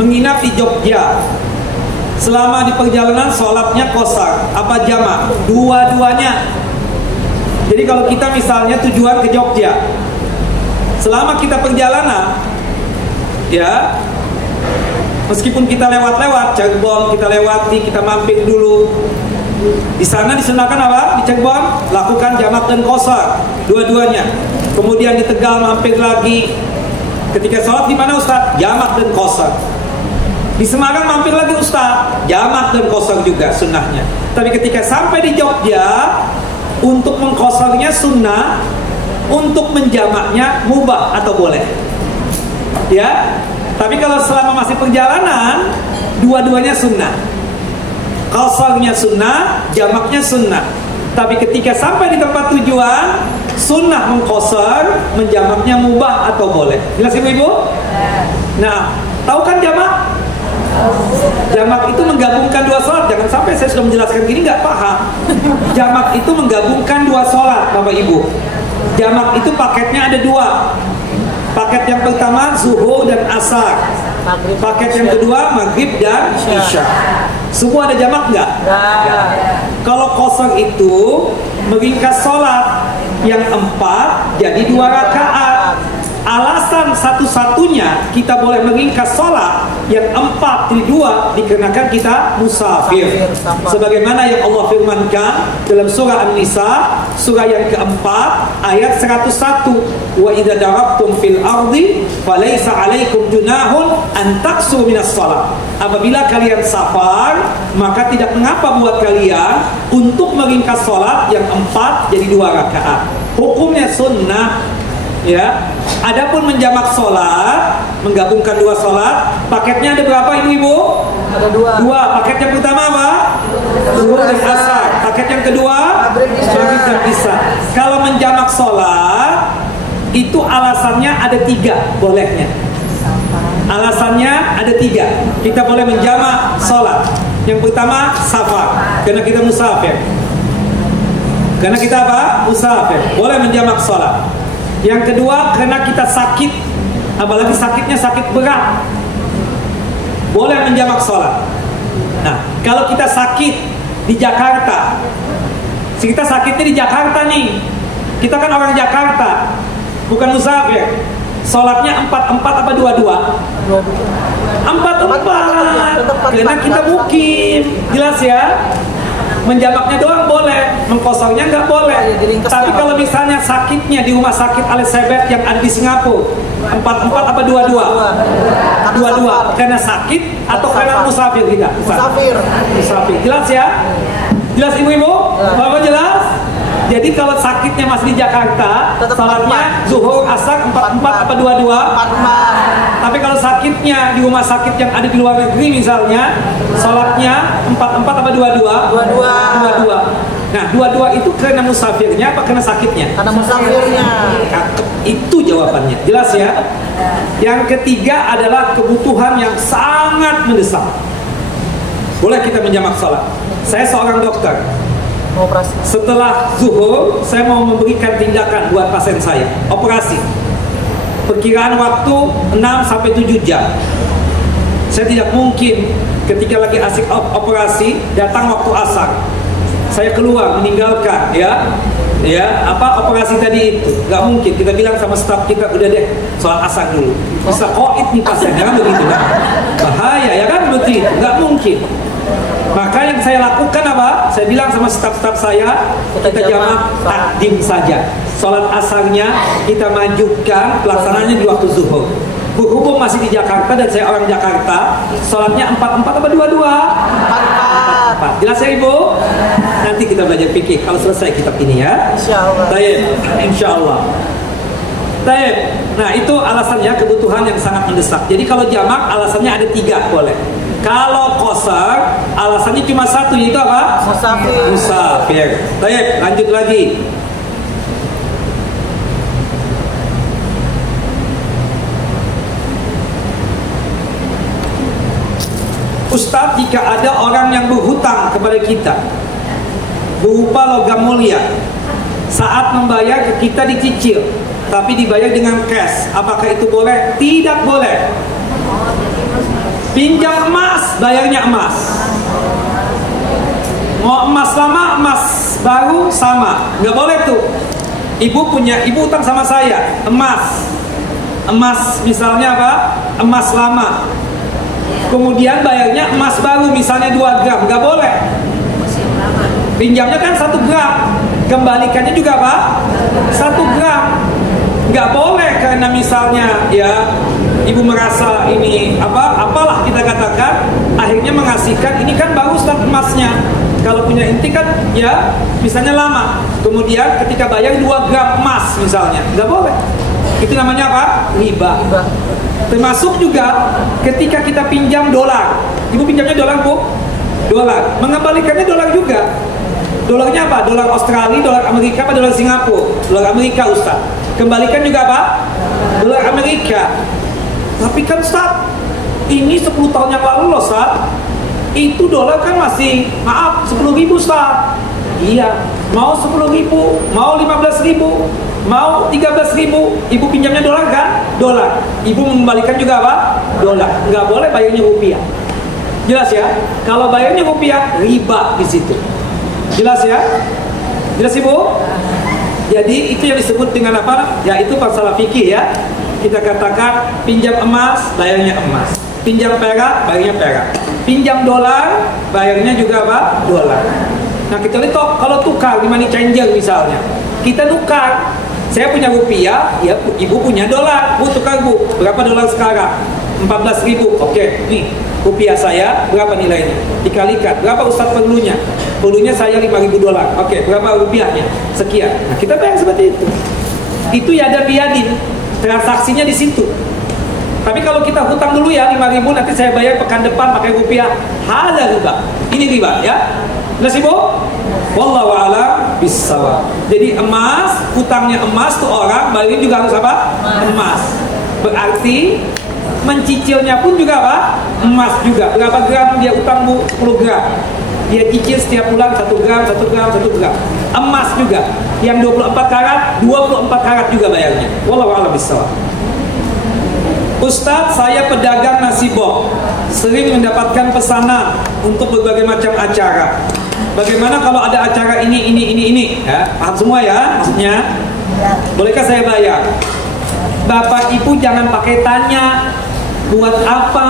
menginap di Jogja, selama di perjalanan sholatnya qashar apa jamak? Dua-duanya. Jadi kalau kita misalnya tujuan ke Jogja, selama kita perjalanan, ya, meskipun kita lewat-lewat Cirebon, kita lewati, kita mampir dulu. Di sana disunahkan apa? Di Cirebon lakukan jamak dan qashar, dua-duanya. Kemudian di Tegal mampir lagi. Ketika sholat di mana Ustaz? Jamak dan qashar. Di Semarang mampir lagi Ustaz, jamak dan qashar juga sunnahnya. Tapi ketika sampai di Jogja, untuk mengqasharnya sunnah, untuk menjamaknya mubah atau boleh. Ya. Tapi kalau selama masih perjalanan, dua-duanya sunnah. Qasharnya sunnah, jamaknya sunnah. Tapi ketika sampai di tempat tujuan, sunnah mengqashar, menjamaknya mubah atau boleh. Jelas Ibu-ibu? Nah, tahu kan jamak? Jamak itu menggabungkan 2 sholat. Jangan sampai saya sudah menjelaskan gini nggak paham. Jamak itu menggabungkan 2 sholat, Bapak Ibu. Jamak itu paketnya ada 2. Paket yang pertama zuhur dan asar. Paket yang kedua maghrib dan isya. Subuh ada jamak nggak? Kalau qashar itu meringkas sholat yang 4 jadi 2 rakaat. alasan satu-satunya kita boleh meringkas sholat yang 4 dari 2 dikarenakan kita musafir. Sebagaimana yang Allah firmankan dalam surah An-Nisa, surah yang keempat, ayat 101. Wa idza darabtum fil ardi falaysa 'alaikum junahun an taqsuru minas shalah. Apabila kalian safar, maka tidak mengapa buat kalian untuk meringkas sholat yang 4 jadi 2 rakaat. Hukumnya sunnah. Ya, adapun menjamak sholat, menggabungkan 2 sholat, paketnya ada berapa ibu-ibu? Ada 2. 2. Paket yang pertama apa? Zuhur dan asar. Paket yang kedua maghrib dan isya. Kalau menjamak sholat itu alasannya ada 3 bolehnya. Alasannya ada 3. Kita boleh menjamak sholat. Yang pertama safar, karena kita musafir. Karena kita apa? Musafir. Boleh menjamak sholat. Yang kedua, karena kita sakit, apalagi sakitnya sakit berat, boleh menjamak sholat. Nah, kalau kita sakit di Jakarta, kita sakitnya di Jakarta nih, kita kan orang Jakarta, bukan musafir. Sholatnya 4 apa 2? 4. Karena kita mukim, jelas ya. Menjamaknya doang boleh, mengkosongnya nggak boleh. Tapi kalau misalnya sakitnya di rumah sakit Elizabeth yang ada di Singapura, 4 apa 2? 2. Karena sakit atau karena musafir kita? Musafir. Jelas ya? Jelas ibu-ibu? Bapak jelas? Jadi kalau sakitnya masih di Jakarta, salatnya zuhur, asar 4 apa 2? 4. Tapi kalau sakitnya di rumah sakit yang ada di luar negeri misalnya, salatnya 4 apa 2? 2. Nah, 2 itu karena musafirnya apa karena sakitnya? Karena musafirnya. Itu jawabannya. Jelas ya? Yang ketiga adalah kebutuhan yang sangat mendesak. Boleh kita menjamak salat. Saya seorang dokter. Operasi. Setelah zuhur, saya mau memberikan tindakan buat pasien saya, operasi. Perkiraan waktu 6 sampai 7 jam. Saya tidak mungkin ketika lagi asik operasi datang waktu asar. Saya keluar meninggalkan operasi tadi itu. Gak mungkin. Kita bilang sama staf kita, udah deh sholat asar dulu. Bisa koit nih pasien, jangan begitu kan? Bahaya ya kan begitu. Gak mungkin. Maka yang saya lakukan apa? Saya bilang sama staf-staf saya, kita jamak takdim saja. Sholat asarnya kita majukan, pelaksananya di waktu zuhur. Berhubung masih di Jakarta dan saya orang Jakarta, sholatnya 4 apa 2? 4. Jelas ya ibu? Nanti kita belajar fikih kalau selesai kitab ini ya. Insyaallah. Baik, insyaallah. Baik. Nah itu alasannya kebutuhan yang sangat mendesak. Jadi kalau jamak alasannya ada 3 boleh. Kalau qasar alasannya cuma 1, yaitu apa? Musafir. Baik, lanjut lagi. Ustaz, jika ada orang yang berhutang kepada kita berupa logam mulia, saat membayar ke kita dicicil, tapi dibayar dengan cash, apakah itu boleh? Tidak boleh. Pinjam emas, bayarnya emas. Mau emas lama, emas baru sama, nggak boleh tuh. Ibu utang sama saya, emas misalnya apa? Emas lama. Kemudian bayarnya emas baru, misalnya 2 gram, nggak boleh. Pinjamnya kan 1 gram, kembalikannya juga apa? 1 gram. Nggak boleh karena misalnya ya ibu merasa ini apalah kita katakan, akhirnya mengasihkan, ini kan bagus kan emasnya. Kalau punya inti kan ya misalnya lama, kemudian ketika bayar 2 gram emas misalnya, nggak boleh. Itu namanya apa? Riba. Termasuk juga ketika kita pinjam dolar. Ibu pinjamnya dolar bu? Dolar. Mengembalikannya dolar juga. Dolarnya apa? Dolar Australia, dolar Amerika, apa dolar Singapura? Dolar Amerika Ustaz. Kembalikan juga apa? Dolar Amerika. Tapi kan Ustaz, ini 10 tahun yang lalu loh Ustaz, itu dolar kan masih, maaf, 10.000 Ustaz. Iya, mau 10.000, mau 15.000, mau 13.000, ibu pinjamnya dolar kan? Dolar. Ibu mengembalikan juga apa? Dolar. Nggak boleh bayarnya rupiah. Jelas ya? Kalau bayarnya rupiah, riba di situ. Jelas ya? Jelas ibu? Jadi itu yang disebut dengan apa? Ya itu masalah fikih ya. kita katakan pinjam emas, bayarnya emas. Pinjam perak, bayarnya perak. Pinjam dolar, bayarnya juga apa? Dolar. Nah, kecuali kalau tukar di money changer misalnya, kita tukar. Saya punya rupiah, ya ibu punya dolar. Bu, tukar bu, berapa dolar sekarang? 14.000. Oke, nih rupiah saya berapa nilainya? Dikalikan, berapa Ustaz perlunya? Perlunya saya 5.000 dolar. Oke, berapa rupiahnya? Sekian. Nah, kita bayar seperti itu. Itu ya ada biadin, transaksinya di situ. Tapi kalau kita hutang dulu ya 5.000, nanti saya bayar pekan depan pakai rupiah, ada riba. Ini riba ya. Jelas Ibu? Wallahu a'lam bissawab. Jadi emas, hutangnya emas tuh orang, bayarin juga harus apa? Emas. Berarti mencicilnya pun juga apa? Emas juga. Berapa gram dia utang Bu? 10 gram. Dia cicil setiap bulan 1 gram, 1 gram, 1 gram. Emas juga. Yang 24 karat, 24 karat juga bayarnya. Wallahu a'lam bissawab. Ustadz, saya pedagang nasi bok, sering mendapatkan pesanan untuk berbagai macam acara. Bagaimana kalau ada acara ini? Ya, paham semua ya maksudnya? Bolehkah saya bayar? Bapak Ibu jangan pakai tanya, buat apa?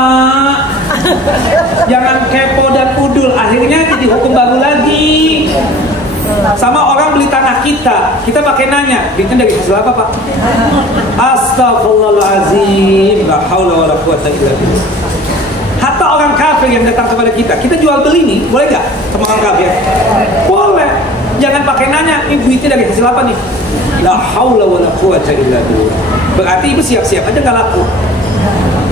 Jangan kepo dan udul, akhirnya jadi hukum baru lagi. Sama orang beli tanah kita pakai nanya, duitnya dari hasil apa Pak? Astagfirullahaladzim, la haula wala quwwata illa billah. Hatta orang kafir yang datang kepada kita jual beli nih, boleh gak sama orang kafir? Boleh. Jangan pakai nanya, ini duitnya dari hasil apa nih? La haula wala quwwata illa billah. Berarti ibu siap-siap aja gak laku.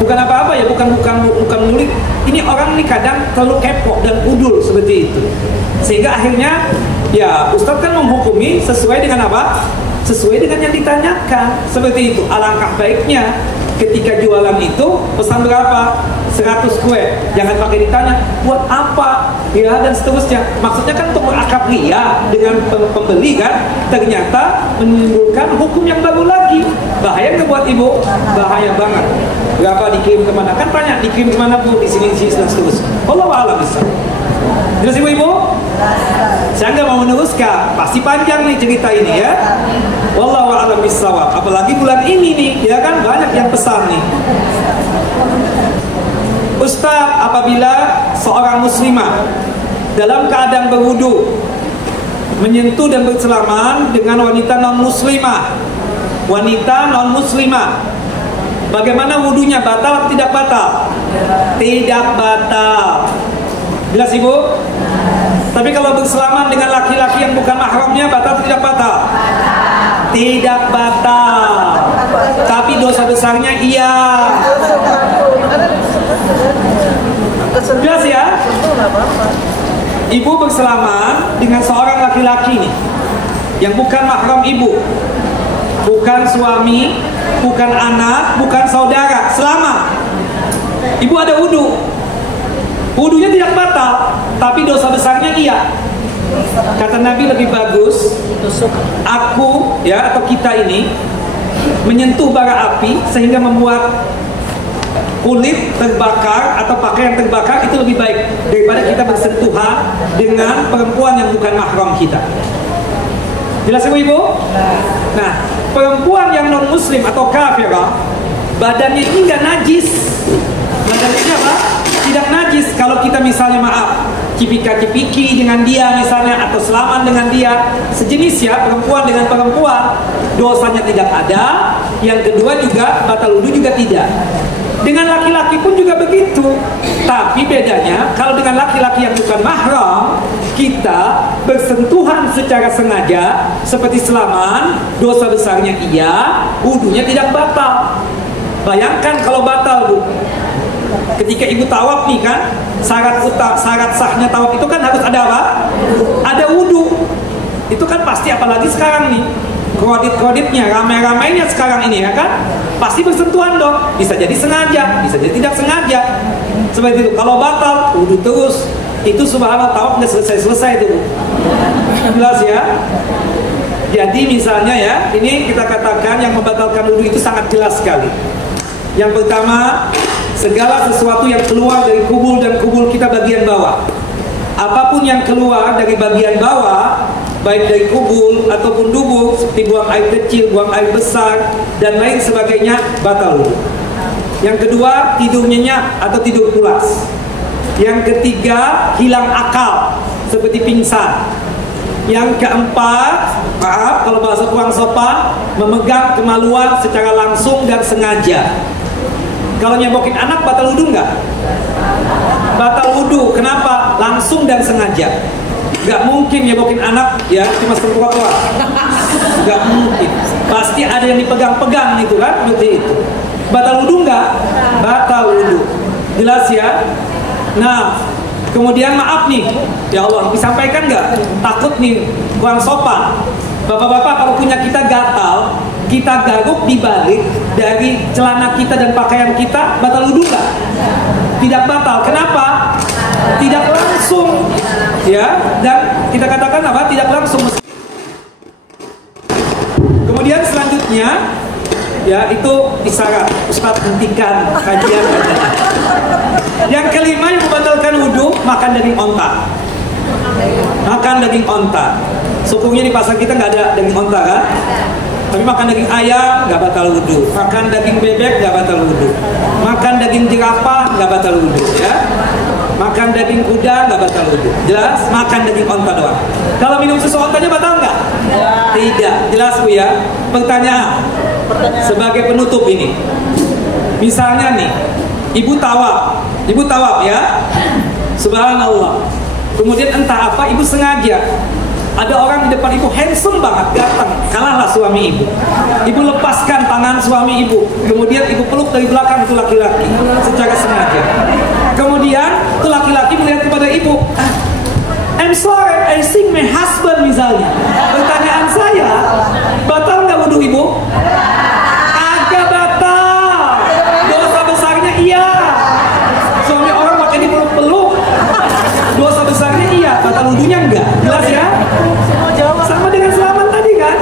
Bukan apa-apa ya, bukan nulis. Ini orang ini kadang terlalu kepo dan udul seperti itu. Sehingga akhirnya ya Ustadz kan menghukumi sesuai dengan apa? Sesuai dengan yang ditanyakan. Seperti itu. Alangkah baiknya ketika jualan itu pesan berapa? 100 kue. Jangan pakai ditanya buat apa? Ya dan seterusnya. Maksudnya kan untuk berakab ria dengan pembeli kan. Ternyata menimbulkan hukum yang baru lagi. Bahaya nggak buat ibu? Bahaya banget. Berapa dikirim kemana? Kan tanya dikirim kemana Bu? Di sini dan seterusnya. Wallahu a'lam bishawab. Jelas ibu-ibu? Saya nggak mau meneruskan, pasti panjang nih cerita ini ya. Wallahu a'lam bishawab. Apalagi bulan ini nih, ya kan banyak yang pesan nih. Ustaz, apabila seorang muslimah dalam keadaan berwudu menyentuh dan berselaman dengan wanita non muslimah, bagaimana wudunya, batal atau tidak batal? Tidak batal. Jelas ibu? Tapi kalau berselaman dengan laki-laki yang bukan mahramnya, batal atau tidak batal? Tidak batal. Tapi dosa besarnya iya. Jelas ya? Ibu berselaman dengan seorang laki-laki nih, yang bukan mahram ibu, bukan suami, bukan anak, bukan saudara. Selama ibu ada wudu, wudunya tidak batal, tapi dosa besarnya iya. Kata Nabi lebih bagus aku ya atau kita ini menyentuh bara api sehingga membuat kulit terbakar atau pakaian terbakar, itu lebih baik daripada kita bersentuhan dengan perempuan yang bukan mahram kita. Jelas ibu? Nah, perempuan yang non muslim atau kafirah, badannya ini nggak najis. Badannya ini apa? Tidak najis. Kalau kita misalnya maaf cipika-cipiki dengan dia misalnya, atau selaman dengan dia, sejenis ya, perempuan dengan perempuan, dosanya tidak ada. Yang kedua juga batal wudu juga tidak. Dengan laki-laki pun juga begitu. Tapi bedanya kalau dengan laki-laki yang bukan mahram, kita bersentuhan secara sengaja seperti selaman, dosa besarnya iya, wudunya tidak batal. Bayangkan kalau batal Bu, ketika ibu tawaf nih kan, syarat sahnya tawaf itu kan harus ada apa? Ada wudu. Itu kan pasti, apalagi sekarang nih kredit-kreditnya ramai-ramainya sekarang ini ya kan, pasti bersentuhan dong. Bisa jadi sengaja, bisa jadi tidak sengaja. Seperti itu. Kalau batal, wudu terus. Itu subhanallah, tawaf nggak selesai itu. Jelas ya. Jadi misalnya ya, ini kita katakan yang membatalkan wudu itu sangat jelas sekali. Yang pertama, segala sesuatu yang keluar dari kubul dan kubul kita bagian bawah. Apapun yang keluar dari bagian bawah baik dari kubur ataupun dubur, seperti buang air kecil, buang air besar, dan lain sebagainya, batal wudu. Yang kedua, tidur nyenyak atau tidur pulas. Yang ketiga, hilang akal seperti pingsan. Yang keempat, maaf kalau bahasa kurang sopan, memegang kemaluan secara langsung dan sengaja. Kalau nyebokin anak batal wudu nggak? Batal wudu. Kenapa? Langsung dan sengaja. Nggak mungkin nyebokin anak ya cuma seperti-seperti. Nggak mungkin. Pasti ada yang dipegang-pegang itu kan, seperti itu. Batal wudu nggak? Batal wudu. Jelas ya? Nah, kemudian maaf nih, ya Allah, disampaikan nggak? Takut nih, kurang sopan. Bapak-bapak kalau punya kita gatal, kita garuk dibalik dari celana kita dan pakaian kita, batal wudu nggak? Tidak batal. Kenapa? Tidak langsung, ya. Dan kita katakan apa? Tidak langsung. Kemudian selanjutnya, ya itu isyarat. Ustaz hentikan kajian. Yang kelima yang membatalkan wudu, makan daging onta. Makan daging onta. Sukungnya di pasar kita nggak ada daging onta kan? Tapi makan daging ayam nggak batal wudu. Makan daging bebek nggak batal wudu. Makan daging jerapah nggak batal wudu, ya. Makan daging kuda nggak batal wudu. Jelas? Makan daging onta doang. Kalau minum susu ontanya batal nggak? Tidak. Jelas Bu ya. Pertanyaan sebagai penutup ini. Misalnya nih, ibu tawaf ya. Subhanallah. Kemudian entah apa ibu sengaja, ada orang di depan ibu handsome banget, ganteng, kalahlah suami ibu. Ibu lepaskan tangan suami ibu, kemudian ibu peluk dari belakang itu laki-laki secara sengaja. Kemudian itu laki-laki melihat kepada ibu, I'm sorry, I think my husband misalnya. Pertanyaan saya, batal nggak wudu ibu? Agak batal. Dosa besarnya iya. Suami orang pakai dipeluk-peluk, dosa besarnya iya, batal wudunya enggak. Jelas ya? Sama dengan selamat tadi kan?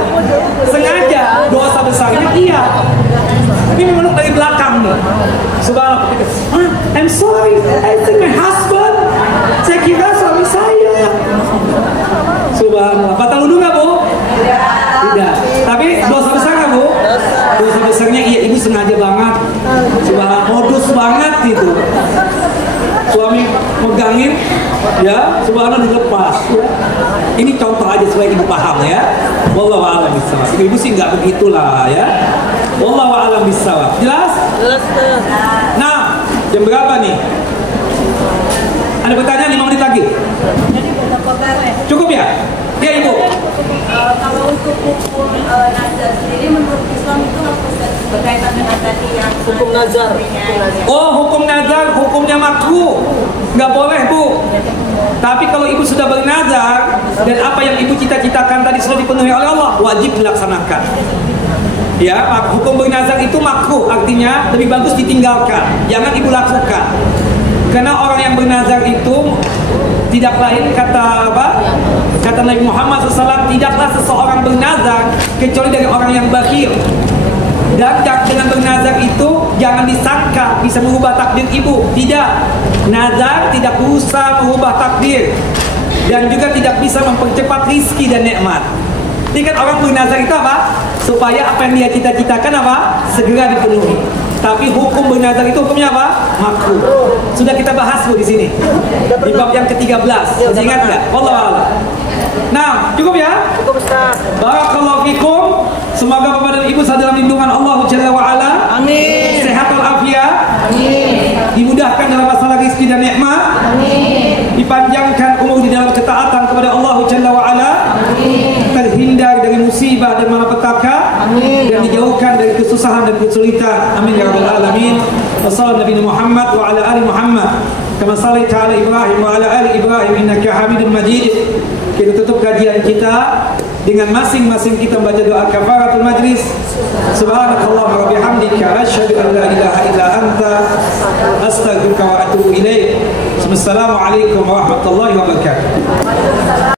Sengaja, dosa besarnya iya. Tapi memeluk dari belakang nih. Subhanallah. I'm sorry, I think my husband. Saya kira suami saya. Subhanallah. Batal wudu nggak Bu? Tidak. Tapi dosa besar nggak Bu? Dosa besarnya iya, ibu sengaja banget. Subhanallah, modus banget itu. Suami megangin, ya, subhanallah dilepas. Ya. Ini contoh aja supaya ibu paham ya. Wallahu a'lam bishawab. Ibu sih nggak begitulah ya. Wallahu a'lam bishawab. Jelas? Jelas. Nah, jam berapa nih? Ada pertanyaan 5 menit lagi? Cukup ya? Ya ibu. Kalau untuk hukum nazar sendiri menurut Islam itu berkaitan dengan tadi yang Hukum nazar. Oh, hukum nazar, hukumnya makruh, nggak boleh Bu. Tapi kalau ibu sudah bernazar dan apa yang ibu cita-citakan tadi sudah dipenuhi oleh Allah, wajib dilaksanakan. Ya, hukum bernazar itu makruh, artinya lebih bagus ditinggalkan, jangan ibu lakukan. Karena orang yang bernazar itu tidak lain kata apa? Kata Nabi Muhammad SAW, tidaklah seseorang bernazar kecuali dari orang yang bakhil. Dan dengan bernazar itu jangan disangka bisa mengubah takdir ibu. Tidak. Nazar tidak berusaha mengubah takdir dan juga tidak bisa mempercepat rizki dan nikmat. Jadi kan orang bernazar itu apa? Supaya apa yang dia cita-citakan apa? Segera dipenuhi. Tapi hukum bernazar itu hukumnya apa? Makruh. Sudah kita bahas Bu di sini. Di bab yang ke-13. Masih ingat enggak? Wallahu a'lam. Nah, cukup ya? Cukup Ustaz. Barakallahu fikum. Semoga Bapak dan Ibu selalu dalam lindungan Allah Jalla wa ala. Amin. Sehat walafiat. Amin. Dimudahkan dalam masalah rezeki dan nikmat. Amin. Dipanjangkan umur di dalam ketaatan kepada Allah Jalla wa ala. Amin. Terhindar dari musibah dan malapetaka. Amin. Dan dijauhkan dari kesusahan dan kesulitan. Amin ya rabbal alamin. Wassallallahu Nabi Muhammad wa ala ali Muhammad. Kama sallaita ala Ibrahim wa ala ali Ibrahim innaka Hamidum Majid. Kita tutup kajian kita dengan masing-masing kita membaca doa kafaratul majlis. Subhanakallahumma wa bihamdika asyhadu an la ilaha illa anta astaghfiruka wa atubu ilaik. Wassalamualaikum warahmatullahi wabarakatuh.